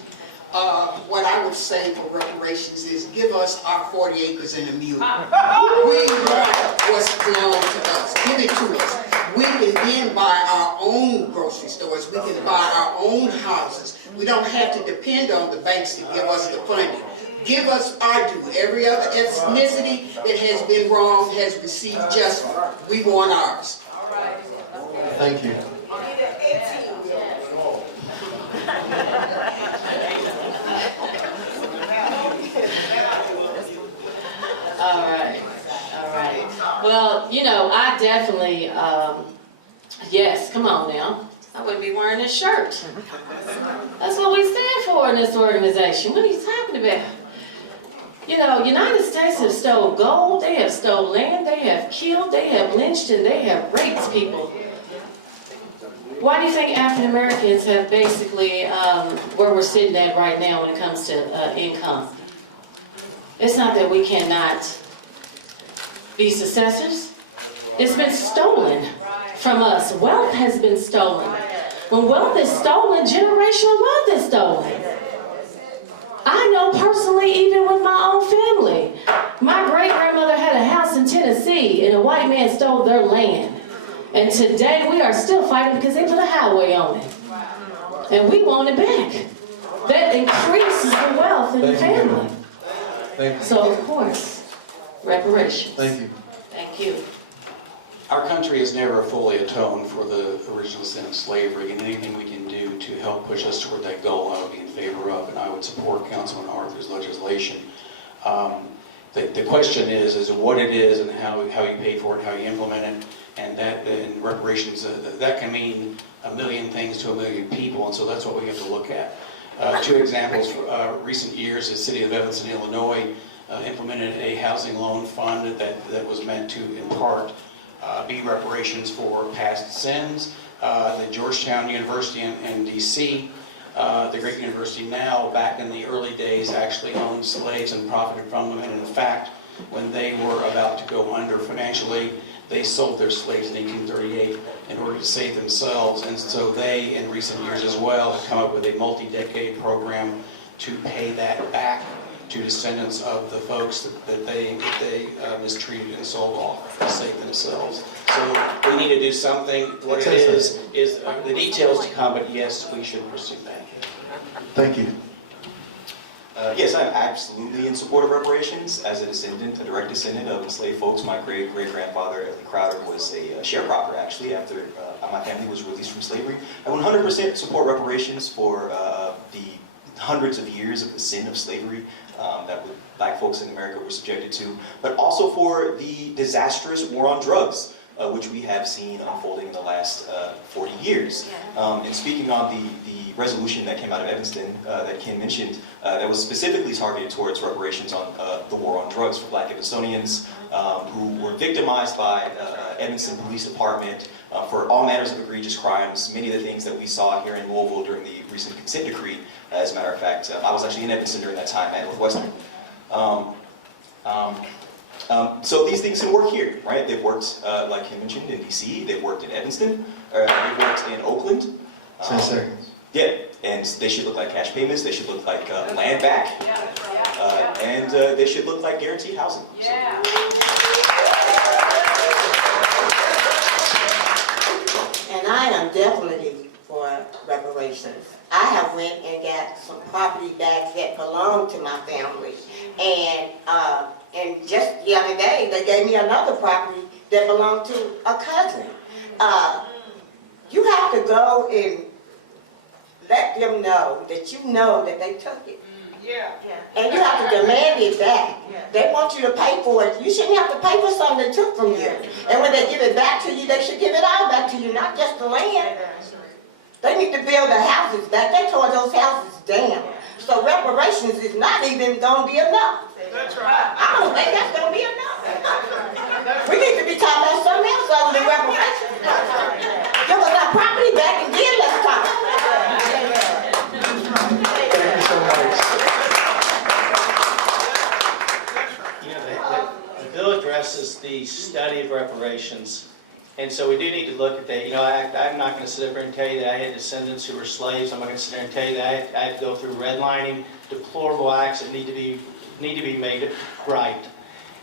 What I would say for reparations is give us our 40 acres and a mule. We want what's belongs to us. Give it to us. We can then buy our own grocery stores. We can buy our own houses. We don't have to depend on the banks to give us the funding. Give us our due. Every other ethnicity that has been wrong has received justice. We want ours. Thank you. All right. Well, you know, I definitely, yes, come on now. I wouldn't be wearing this shirt. That's what we stand for in this organization. What are you talking about? You know, United States have stole gold, they have stole land, they have killed, they have lynched, and they have raped people. Why do you think African Americans have basically where we're sitting at right now when it comes to income? It's not that we cannot be successors. It's been stolen from us. Wealth has been stolen. When wealth is stolen, generational wealth is stolen. I know personally, even with my own family. My great-grandmother had a house in Tennessee, and a white man stole their land. And today we are still fighting because they put a highway on it. And we want it back. That increases the wealth in the family. Thank you. So, of course, reparations. Thank you. Thank you. Our country has never fully atoned for the original sin of slavery, and anything we can do to help push us toward that goal, I would be in favor of, and I would support Councilman Arthur's legislation. The question is what it is and how you pay for it, how you implement it, and that in reparations, that can mean a million things to a million people, and so that's what we have to look at. 2 examples for recent years, the city of Evanston, Illinois, implemented a housing loan fund that was meant to, in part, be reparations for past sins. The Georgetown University in D.C., the great university now, back in the early days, actually owned slaves and profited from them. And in fact, when they were about to go under financially, they sold their slaves in 1838 in order to save themselves. And so they, in recent years as well, have come up with a multi-decade program to pay that back to descendants of the folks that they mistreated and sold off to save themselves. So we need to do something. What it is the details to come, but yes, we should pursue that. Thank you. Yes, I'm absolutely in support of reparations. As a direct descendant of enslaved folks, my great-great-grandfather, Ellie Crowder, was a sharecropper, actually, after my family was released from slavery. I 100% support reparations for the hundreds of years of the sin of slavery that black folks in America were subjected to, but also for the disastrous war on drugs, which we have seen unfolding in the last 40 years. And speaking on the resolution that came out of Evanston that Ken mentioned that was specifically targeted towards reparations on the war on drugs for Black Evansonians who were victimized by Evanston Police Department for all manners of egregious crimes, many of the things that we saw here in Louisville during the recent consent decree. As a matter of fact, I was actually in Evanston during that time at Northwestern. So these things can work here, right? They've worked, like Ken mentioned, in DC, they've worked in Evanston, they've worked in Oakland. 10 seconds. Yeah, and they should look like cash payments, they should look like land back, and they should look like guaranteed housing. So. And I am definitely for reparations. I have went and got some property back that belonged to my family. And just the other day, they gave me another property that belonged to a cousin. You have to go and let them know that they took it. And you have to demand it back. They want you to pay for it. You shouldn't have to pay for something they took from you. And when they give it back to you, they should give it all back to you, not just the land. They need to build the houses back. They tore those houses down. So reparations is not even going to be enough. That's right. I don't think that's going to be enough. We need to be talking about something else other than reparations. Give us our property back and then let's talk. Thank you so much. You know, the bill addresses the study of reparations, and so we do need to look at that. You know, I'm not going to sit up here and tell you that I had descendants who were slaves. I'm not going to sit there and tell you that I had to go through redlining, deplorable acts that need to be made right.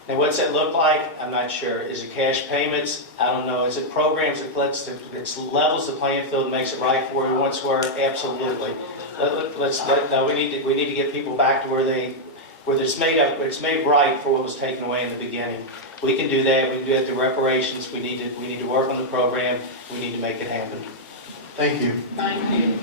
Now, what's that look like? I'm not sure. Is it cash payments? I don't know. Is it programs that levels the playing field and makes it right for where we once were? Absolutely. We need to get people back to where it's made right for what was taken away in the beginning. We can do that. We can do that through reparations. We need to work on the program. We need to make it happen. Thank you. Thank you.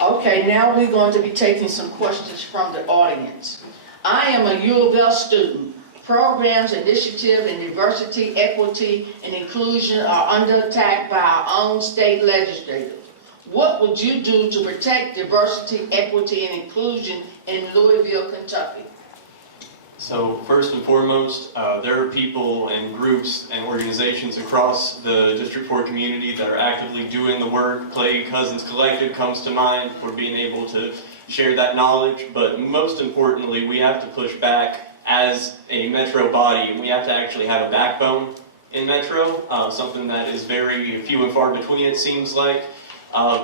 Okay, now we're going to be taking some questions from the audience. I am a U of L student. Programs, initiative, and diversity, equity, and inclusion are under attack by our own state legislators. What would you do to protect diversity, equity, and inclusion in Louisville, Kentucky? So first and foremost, there are people and groups and organizations across the District 4 community that are actively doing the work. Clay Cousins Collective comes to mind for being able to share that knowledge, but most importantly, we have to push back as a Metro body. We have to actually have a backbone in Metro, something that is very few and far between, it seems like.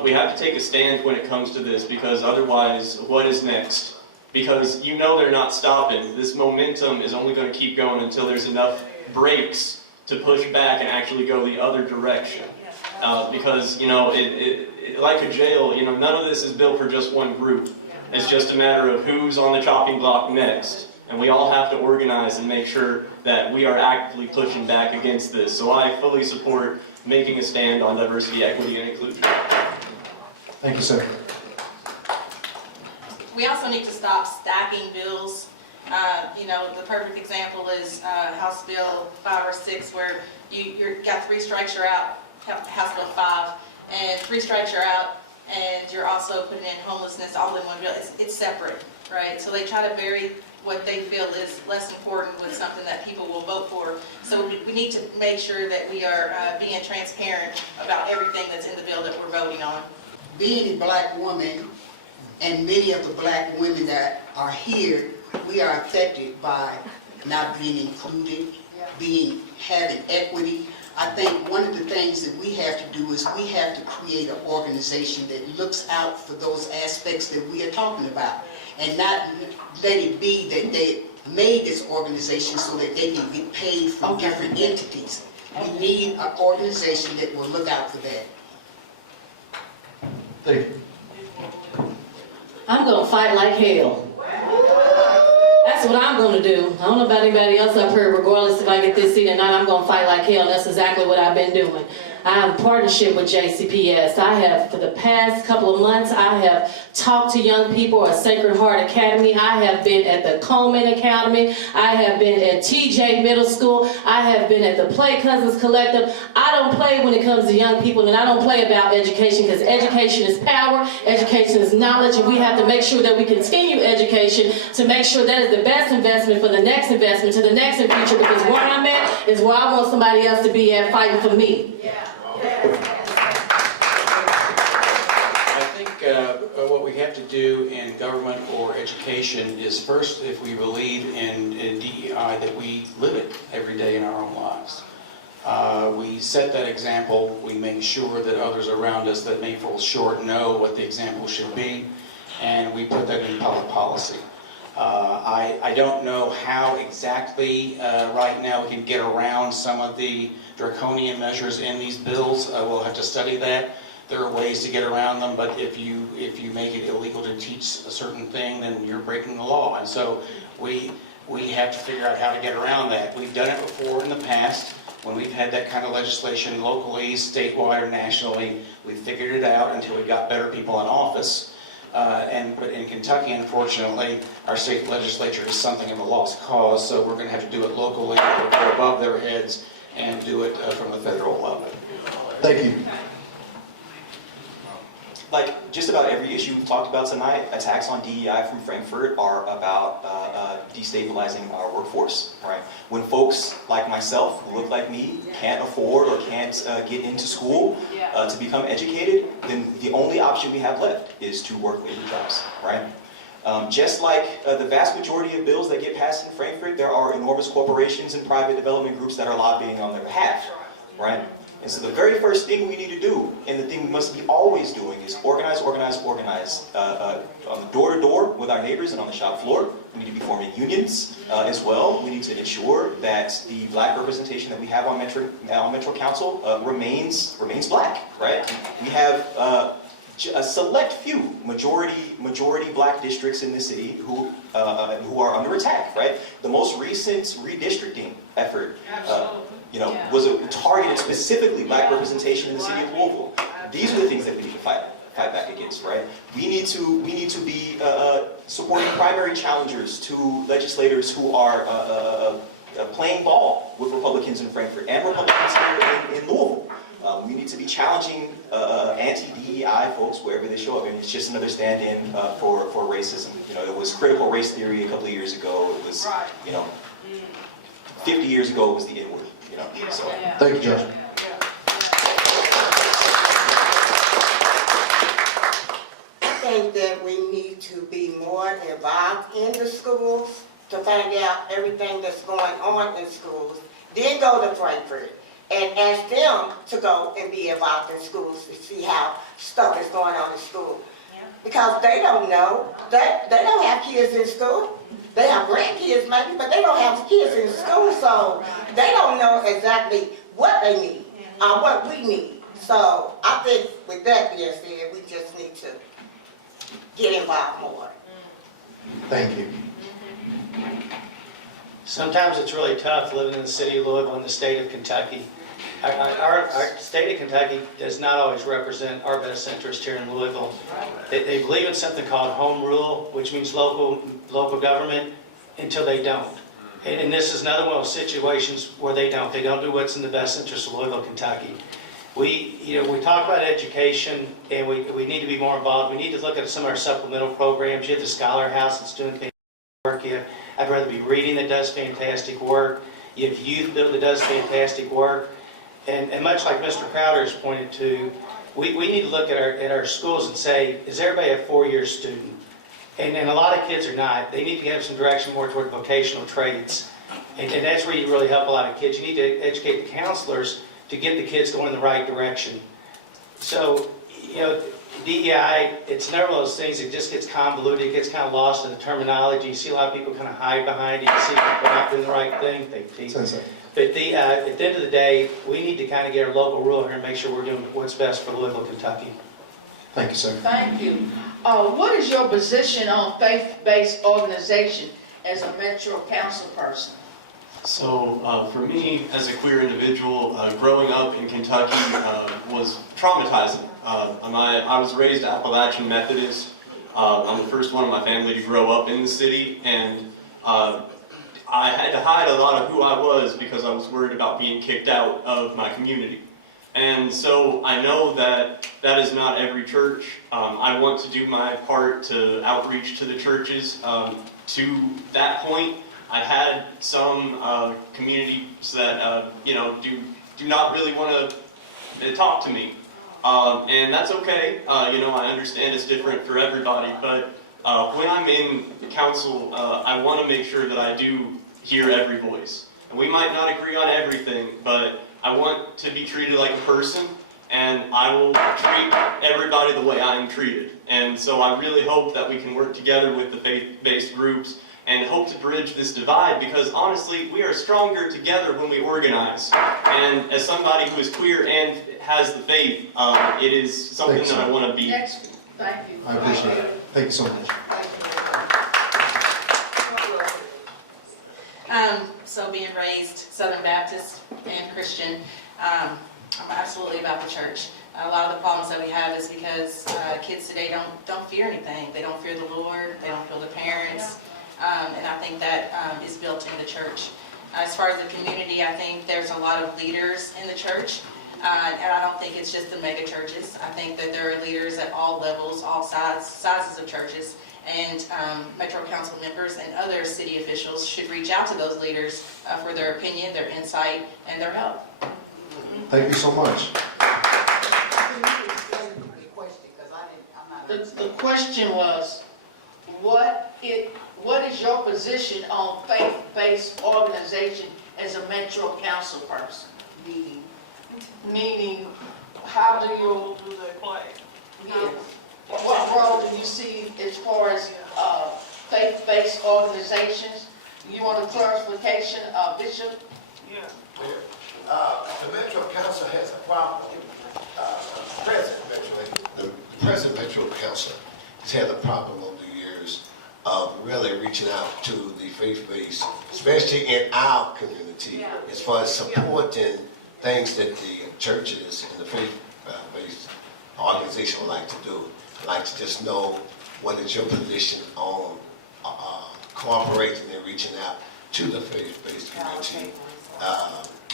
We have to take a stand when it comes to this, because otherwise, what is next? Because you know they're not stopping. This momentum is only going to keep going until there's enough brakes to push back and actually go the other direction. Because, you know, like a jail, you know, none of this is built for just one group. It's just a matter of who's on the chopping block next. And we all have to organize and make sure that we are actively pushing back against this. So I fully support making a stand on diversity, equity, and inclusion. Thank you, sir. We also need to stop stacking bills. You know, the perfect example is House Bill 5 or 6, where you've got 3 strikes, you're out, House Bill 5, and 3 strikes, you're out, and you're also putting in homelessness all in one bill. It's separate, right? So they try to bury what they feel is less important with something that people will vote for. So we need to make sure that we are being transparent about everything that's in the bill that we're voting on. Being a black woman, and many of the black women that are here, we are affected by not being included, having equity. I think one of the things that we have to do is we have to create an organization that looks out for those aspects that we are talking about, and not let it be that they made this organization so that they can get paid from different entities. We need an organization that will look out for that. Thank you. I'm gonna fight like hell. That's what I'm gonna do. I don't know about anybody else up here, regardless if I get this seat or not, I'm gonna fight like hell. That's exactly what I've been doing. I am in partnership with JCPS. I have, for the past couple of months, I have talked to young people at Sacred Heart Academy. I have been at the Coleman Academy. I have been at TJ Middle School. I have been at the Play Cousins Collective. I don't play when it comes to young people, and I don't play about education, because education is power, education is knowledge, and we have to make sure that we continue education to make sure that is the best investment for the next investment to the next in future, because where I'm at is where I want somebody else to be at fighting for me. I think what we have to do in government or education is first, if we believe in DEI, that we live it every day in our own lives. We set that example, we make sure that others around us that may fall short know what the example should be, and we put that in public policy. I don't know how exactly right now we can get around some of the draconian measures in these bills. We'll have to study that. There are ways to get around them, but if you make it illegal to teach a certain thing, then you're breaking the law. And so we have to figure out how to get around that. We've done it before in the past when we've had that kind of legislation locally, statewide, or nationally. We figured it out until we got better people in office. But in Kentucky, unfortunately, our state legislature is something of a lost cause, so we're going to have to do it locally, go above their heads, and do it from the federal level. Thank you. Like just about every issue we've talked about tonight, attacks on DEI from Frankfurt are about destabilizing our workforce, right? When folks like myself, who look like me, can't afford or can't get into school to become educated, then the only option we have left is to work labor jobs, right? Just like the vast majority of bills that get passed in Frankfurt, there are enormous corporations and private development groups that are lobbying on their behalf, right? And so the very first thing we need to do, and the thing we must be always doing, is organize on the door-to-door with our neighbors and on the shop floor. We need to be forming unions as well. We need to ensure that the black representation that we have on Metro Council remains black, right? We have a select few majority black districts in the city who are under attack, right? The most recent redistricting effort was targeted specifically black representation in the city of Louisville. These are the things that we need to fight back against, right? We need to be supporting primary challengers to legislators who are playing ball with Republicans in Frankfurt and Republicans here in Louisville. We need to be challenging anti-DEI folks wherever they show up, and it's just another stand-in for racism. It was critical race theory a couple of years ago. It was, 50 years ago it was the N-word. So. Thank you, Josh. I think that we need to be more involved in the schools to find out everything that's going on in schools. Then go to Frankfurt and ask them to go and be involved in schools to see how stuff is going on in school. Because they don't know. They don't have kids in school. They have grandkids maybe, but they don't have kids in school, so they don't know exactly what they need or what we need. So I think with that being said, we just need to get involved more. Thank you. Sometimes it's really tough living in the city of Louisville and the state of Kentucky. Our state of Kentucky does not always represent our best interest here in Louisville. They believe in something called home rule, which means local government, until they don't. And this is another one of those situations where they don't do what's in the best interest of Louisville, Kentucky. We talk about education, and we need to be more involved. We need to look at some of our supplemental programs. You have the Scholar House that's doing fantastic work. I'd rather be reading that does fantastic work. You have Youth Build that does fantastic work. And much like Mr. Crowder has pointed to, we need to look at our schools and say, is everybody a four-year student? And a lot of kids are not. They need to have some direction more toward vocational trades. And that's where you really help a lot of kids. You need to educate the counselors to get the kids going in the right direction. So, DEI, it's never one of those things that just gets convoluted, it gets kind of lost in the terminology. You see a lot of people kind of hide behind it. You see people not doing the right thing. But at the end of the day, we need to kind of get our local rule here and make sure we're doing what's best for Louisville, Kentucky. Thank you, sir. Thank you. What is your position on faith-based organization as a Metro Council person? So for me, as a queer individual, growing up in Kentucky was traumatizing. I was raised Appalachian Methodist. I'm the first one in my family to grow up in the city, and I had to hide a lot of who I was because I was worried about being kicked out of my community. And so I know that that is not every church. I want to do my part to outreach to the churches. To that point, I had some communities that do not really want to talk to me, and that's okay. I understand it's different for everybody, but when I'm in council, I want to make sure that I do hear every voice. And we might not agree on everything, but I want to be treated like a person, and I will treat everybody the way I am treated. And so I really hope that we can work together with the faith-based groups and hope to bridge this divide, because honestly, we are stronger together when we organize. And as somebody who is queer and has the faith, it is something that I want to be. Thank you. I appreciate it. Thank you so much. So being raised Southern Baptist and Christian, I'm absolutely about the church. A lot of the problems that we have is because kids today don't fear anything. They don't fear the Lord. They don't fear the parents. And I think that is built in the church. As far as the community, I think there's a lot of leaders in the church. And I don't think it's just the mega churches. I think that there are leaders at all levels, all sizes of churches. And Metro Council members and other city officials should reach out to those leaders for their opinion, their insight, and their help. Thank you so much. The question was, what is your position on faith-based organization as a Metro Council person? Meaning, how do you... Yes. What role do you see as far as faith-based organizations? You want a clarification, Bishop? Yeah. The Metro Council has a problem. The present Metro Council has had a problem over the years of really reaching out to the faith-based, especially in our community, as far as supporting things that the churches and the faith-based organization would like to do. I'd like to just know what is your position on cooperating and reaching out to the faith-based community,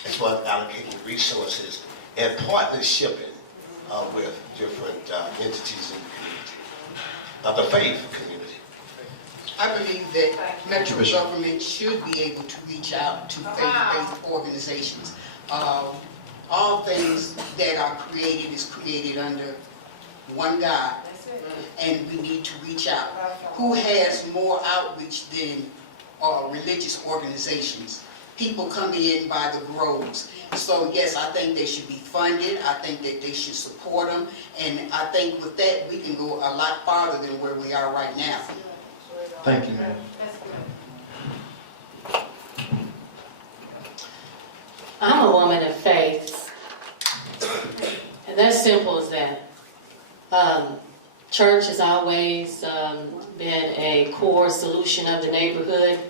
as far as allocating resources and partnershiping with different entities in the community, the faith community. I believe that Metro government should be able to reach out to faith-based organizations. All things that are created is created under one God, and we need to reach out. Who has more outreach than religious organizations? People come in by the groves. So yes, I think they should be funded. I think that they should support them. And I think with that, we can go a lot farther than where we are right now. Thank you, ma'am. I'm a woman of faith, and that's simple as that. Church has always been a core solution of the neighborhood.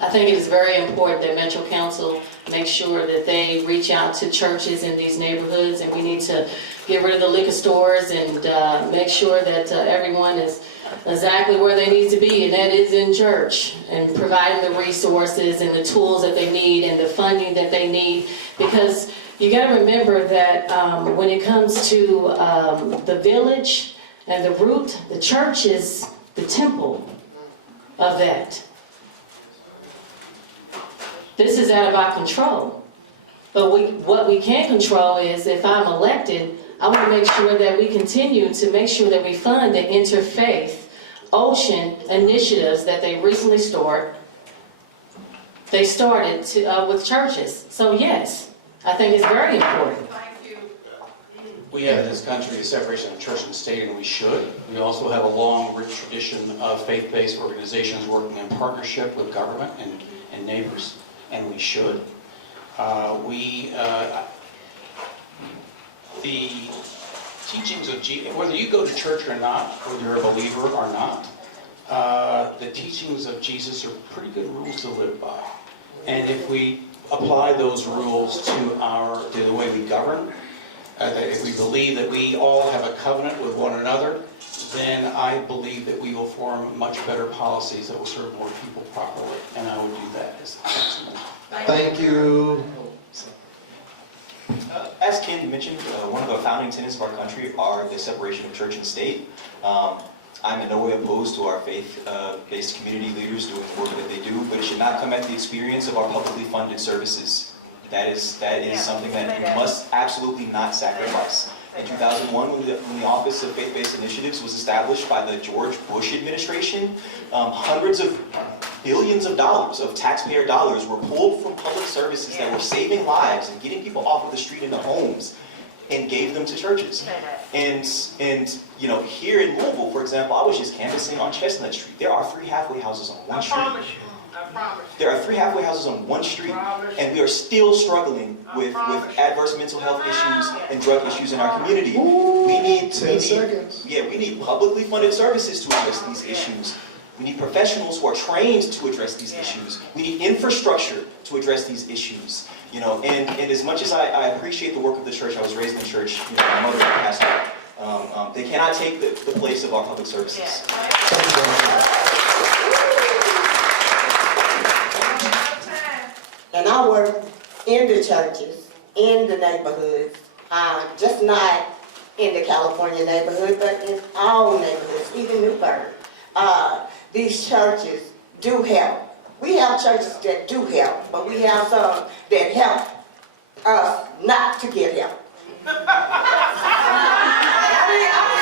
I think it is very important that Metro Council make sure that they reach out to churches in these neighborhoods, and we need to get rid of the liquor stores and make sure that everyone is exactly where they need to be, and that is in church, and providing the resources and the tools that they need and the funding that they need, because you got to remember that when it comes to the village and the root, the church is the temple of that. This is out of our control. But what we can control is, if I'm elected, I want to make sure that we continue to make sure that we fund the interfaith Ocean initiatives that they recently started. They started with churches. So yes, I think it's very important. We have in this country a separation of church and state, and we should. We also have a long, rich tradition of faith-based organizations working in partnership with government and neighbors, and we should. The teachings of Jesus, whether you go to church or not, whether you're a believer or not, the teachings of Jesus are pretty good rules to live by. And if we apply those rules to the way we govern, that if we believe that we all have a covenant with one another, then I believe that we will form much better policies that will serve more people properly. And I would do that as the councilman. Thank you. As Ken mentioned, one of the founding tenets of our country are the separation of church and state. I'm in no way opposed to our faith-based community leaders doing the work that they do, but it should not come at the expense of our publicly funded services. That is something that we must absolutely not sacrifice. In 2001, when the Office of Faith-Based Initiatives was established by the George Bush administration, hundreds of billions of dollars of taxpayer dollars were pulled from public services that were saving lives and getting people off of the street into homes and gave them to churches. And you know, here in Louisville, for example, I was just canvassing on Chestnut Street. There are 3 halfway houses on one street. There are 3 halfway houses on one street, and we are still struggling with adverse mental health issues and drug issues in our community. We need publicly funded services to address these issues. We need professionals who are trained to address these issues. We need infrastructure to address these issues. You know, and as much as I appreciate the work of the church, I was raised in church. You know, my mother was a pastor. They cannot take the place of our public services. And I work in the churches, in the neighborhoods, just not in the California neighborhood, but in all neighborhoods, even Newburgh. These churches do help. We have churches that do help, but we have some that help us not to get help. I'm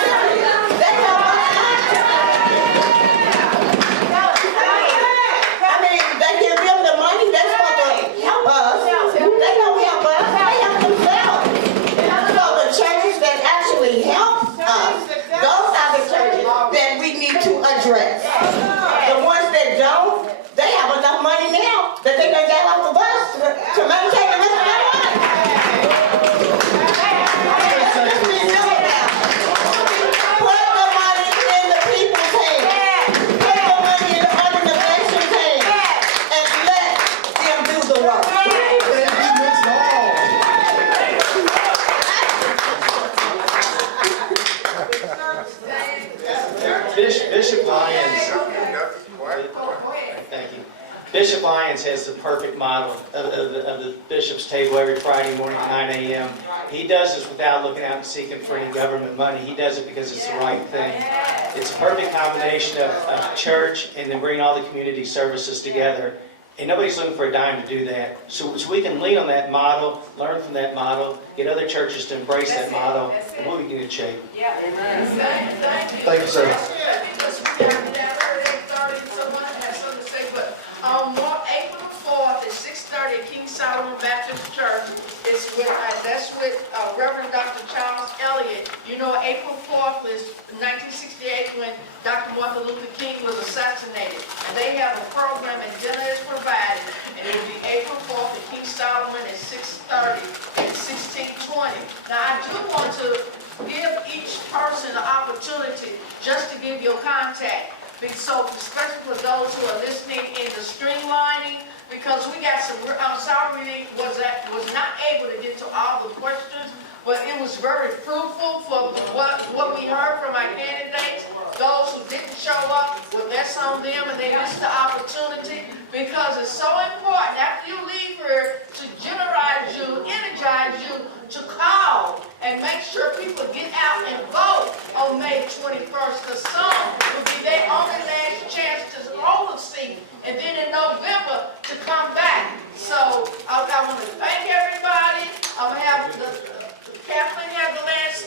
serious. They help us not to. I mean, they give them the money, they're supposed to help us. They don't help us, they help themselves. So the churches that actually help us, those are the churches that we need to address. The ones that don't, they have enough money now that they can get off the bus to maintain the rest of their life. Let's be real about it. Put the money in the people's hands. Put the money in the organization's hands. And let them do the work. Bishop Lyons. Thank you. Bishop Lyons has the perfect model of the bishop's table every Friday morning at 9 a.m. He does this without looking out and seeking for any government money. He does it because it's the right thing. It's a perfect combination of church and then bringing all the community services together. And nobody's looking for a dime to do that. So we can lean on that model, learn from that model, get other churches to embrace that model, and we'll begin to shape. Thank you, sir. April 4th at 6:30 at King Solomon Baptist Church. That's with Reverend Dr. Charles Elliott. You know, April 4th was 1968 when Dr. Martin Luther King was assassinated. And they have a program and dinner is provided. And it will be April 4th at King Solomon at 6:30 at 1620. Now, I do want to give each person the opportunity just to give your contact. So, especially for those who are listening in the streamlining, because we got some, I'm sorry we was not able to get to all the questions, but it was very fruitful for what we heard from our candidates. Those who didn't show up, well, that's on them, and they missed the opportunity, because it's so important after you leave here to energize you to call and make sure people get out and vote on May 21st. The song will be their only last chance to hold a seat, and then in November to come back. So I want to thank everybody. I'm going to have Kathleen have the last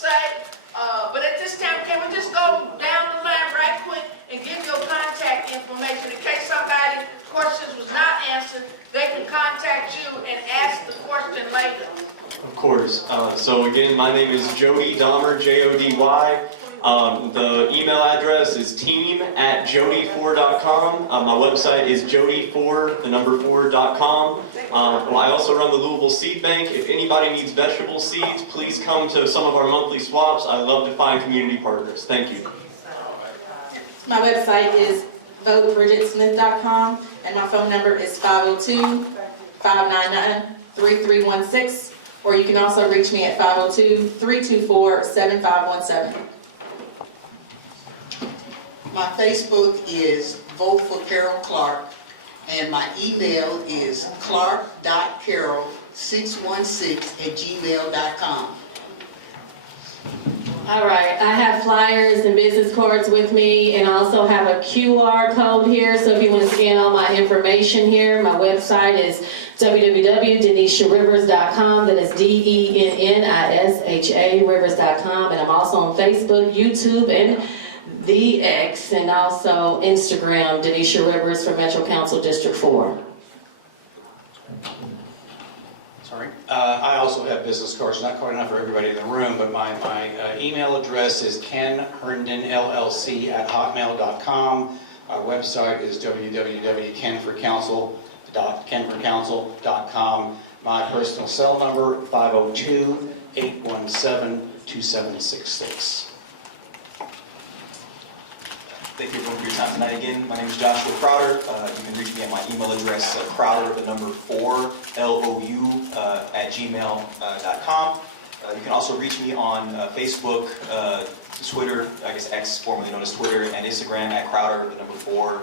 say. But at this time, can we just go down the line right quick and give your contact information in case somebody's questions was not answered, they can contact you and ask the question later. Of course. So again, my name is Jody Dahmer, Jody. The email address is team@jody4.com. My website is jody4.com. I also run the Louisville Seed Bank. If anybody needs vegetable seeds, please come to some of our monthly swaps. I love to find community partners. Thank you. My website is votebridgetsmith.com, and my phone number is 502-599-3316, or you can also reach me at 502-324-7517. My Facebook is Vote for Carol Clark, and my email is clark.carol616@gmail.com. All right, I have flyers and business cards with me, and I also have a QR code here, so if you want to scan all my information here, my website is www.denisharivers.com, that is DENNISHA rivers.com, and I'm also on Facebook, YouTube, and the X, and also Instagram, Denisha Rivers for Metro Council District 4. Sorry. I also have business cards, not quite enough for everybody in the room, but my email address is kenherndonllc@hotmail.com. Our website is www.kenforcouncil.com. My personal cell number, 502-817-2766. Thank you everyone for your time tonight again. My name is Joshua Crowder. You can reach me at my email address, crowder4lou@gmail.com. You can also reach me on Facebook, Twitter, I guess X, formerly known as Twitter, and Instagram at crowder4lou.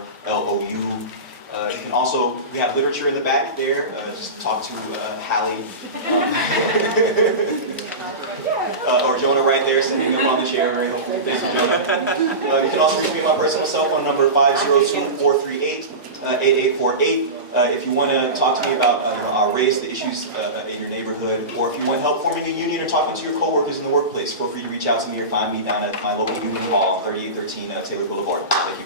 You can also, we have literature in the back there. Just talk to Hallie or Jonah right there, sitting up on the chair. Very helpful. Thank you, Jonah. You can also reach me at my personal cell phone number, 502-438-8848. If you want to talk to me about raise the issues in your neighborhood, or if you want help forming a union or talking to your coworkers in the workplace, feel free to reach out to me or find me down at my local union hall, 3813 Taylor Boulevard. Thank you.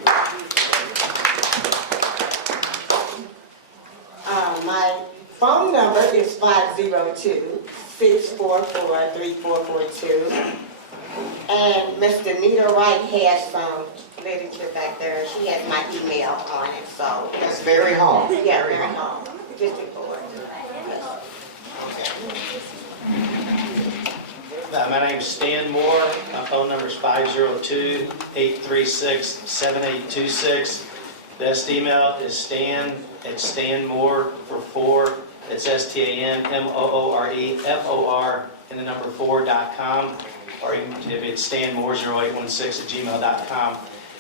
My phone number is 502-644-3442. And Miss Danita Wright has some literature back there. She has my email on it, so. That's very hard. Yeah, very home. District 4. My name is Stan Moore. My phone number is 502-836-7826. Best email is stan@stanmore for 4. It's STANMOOREFOR and the number 4.com. Or you can, if it's stanmore0816@gmail.com.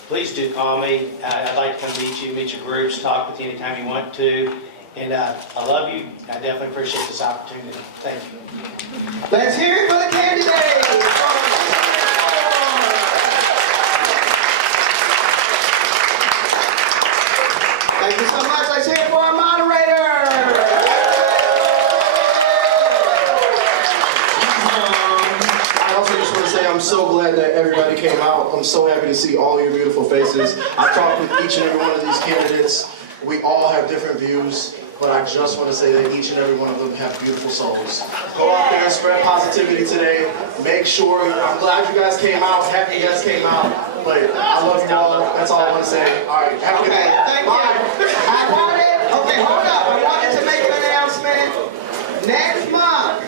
Please do call me. I'd like to come meet you, meet your groups, talk with you anytime you want to. And I love you. I definitely appreciate this opportunity. Thank you. Let's hear it for the candidates. Thank you so much. Let's hear it for our moderator. I also just want to say I'm so glad that everybody came out. I'm so happy to see all your beautiful faces. I talked with each and every one of these candidates. We all have different views, but I just want to say that each and every one of them have beautiful souls. Go out there and spread positivity today. Make sure, I'm glad you guys came out. Happy you guys came out. But I love you all. That's all I want to say. All right, have a good day. Thank you. Okay, hold up. I wanted to make an announcement. Next month,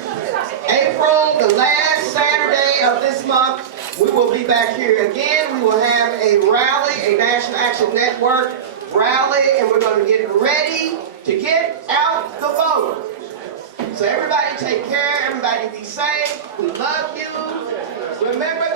April, the last Saturday of this month, we will be back here again. We will have a rally, a National Action Network rally, and we're going to get ready to get out the vote. So everybody take care. Everybody be safe. We love you. Remember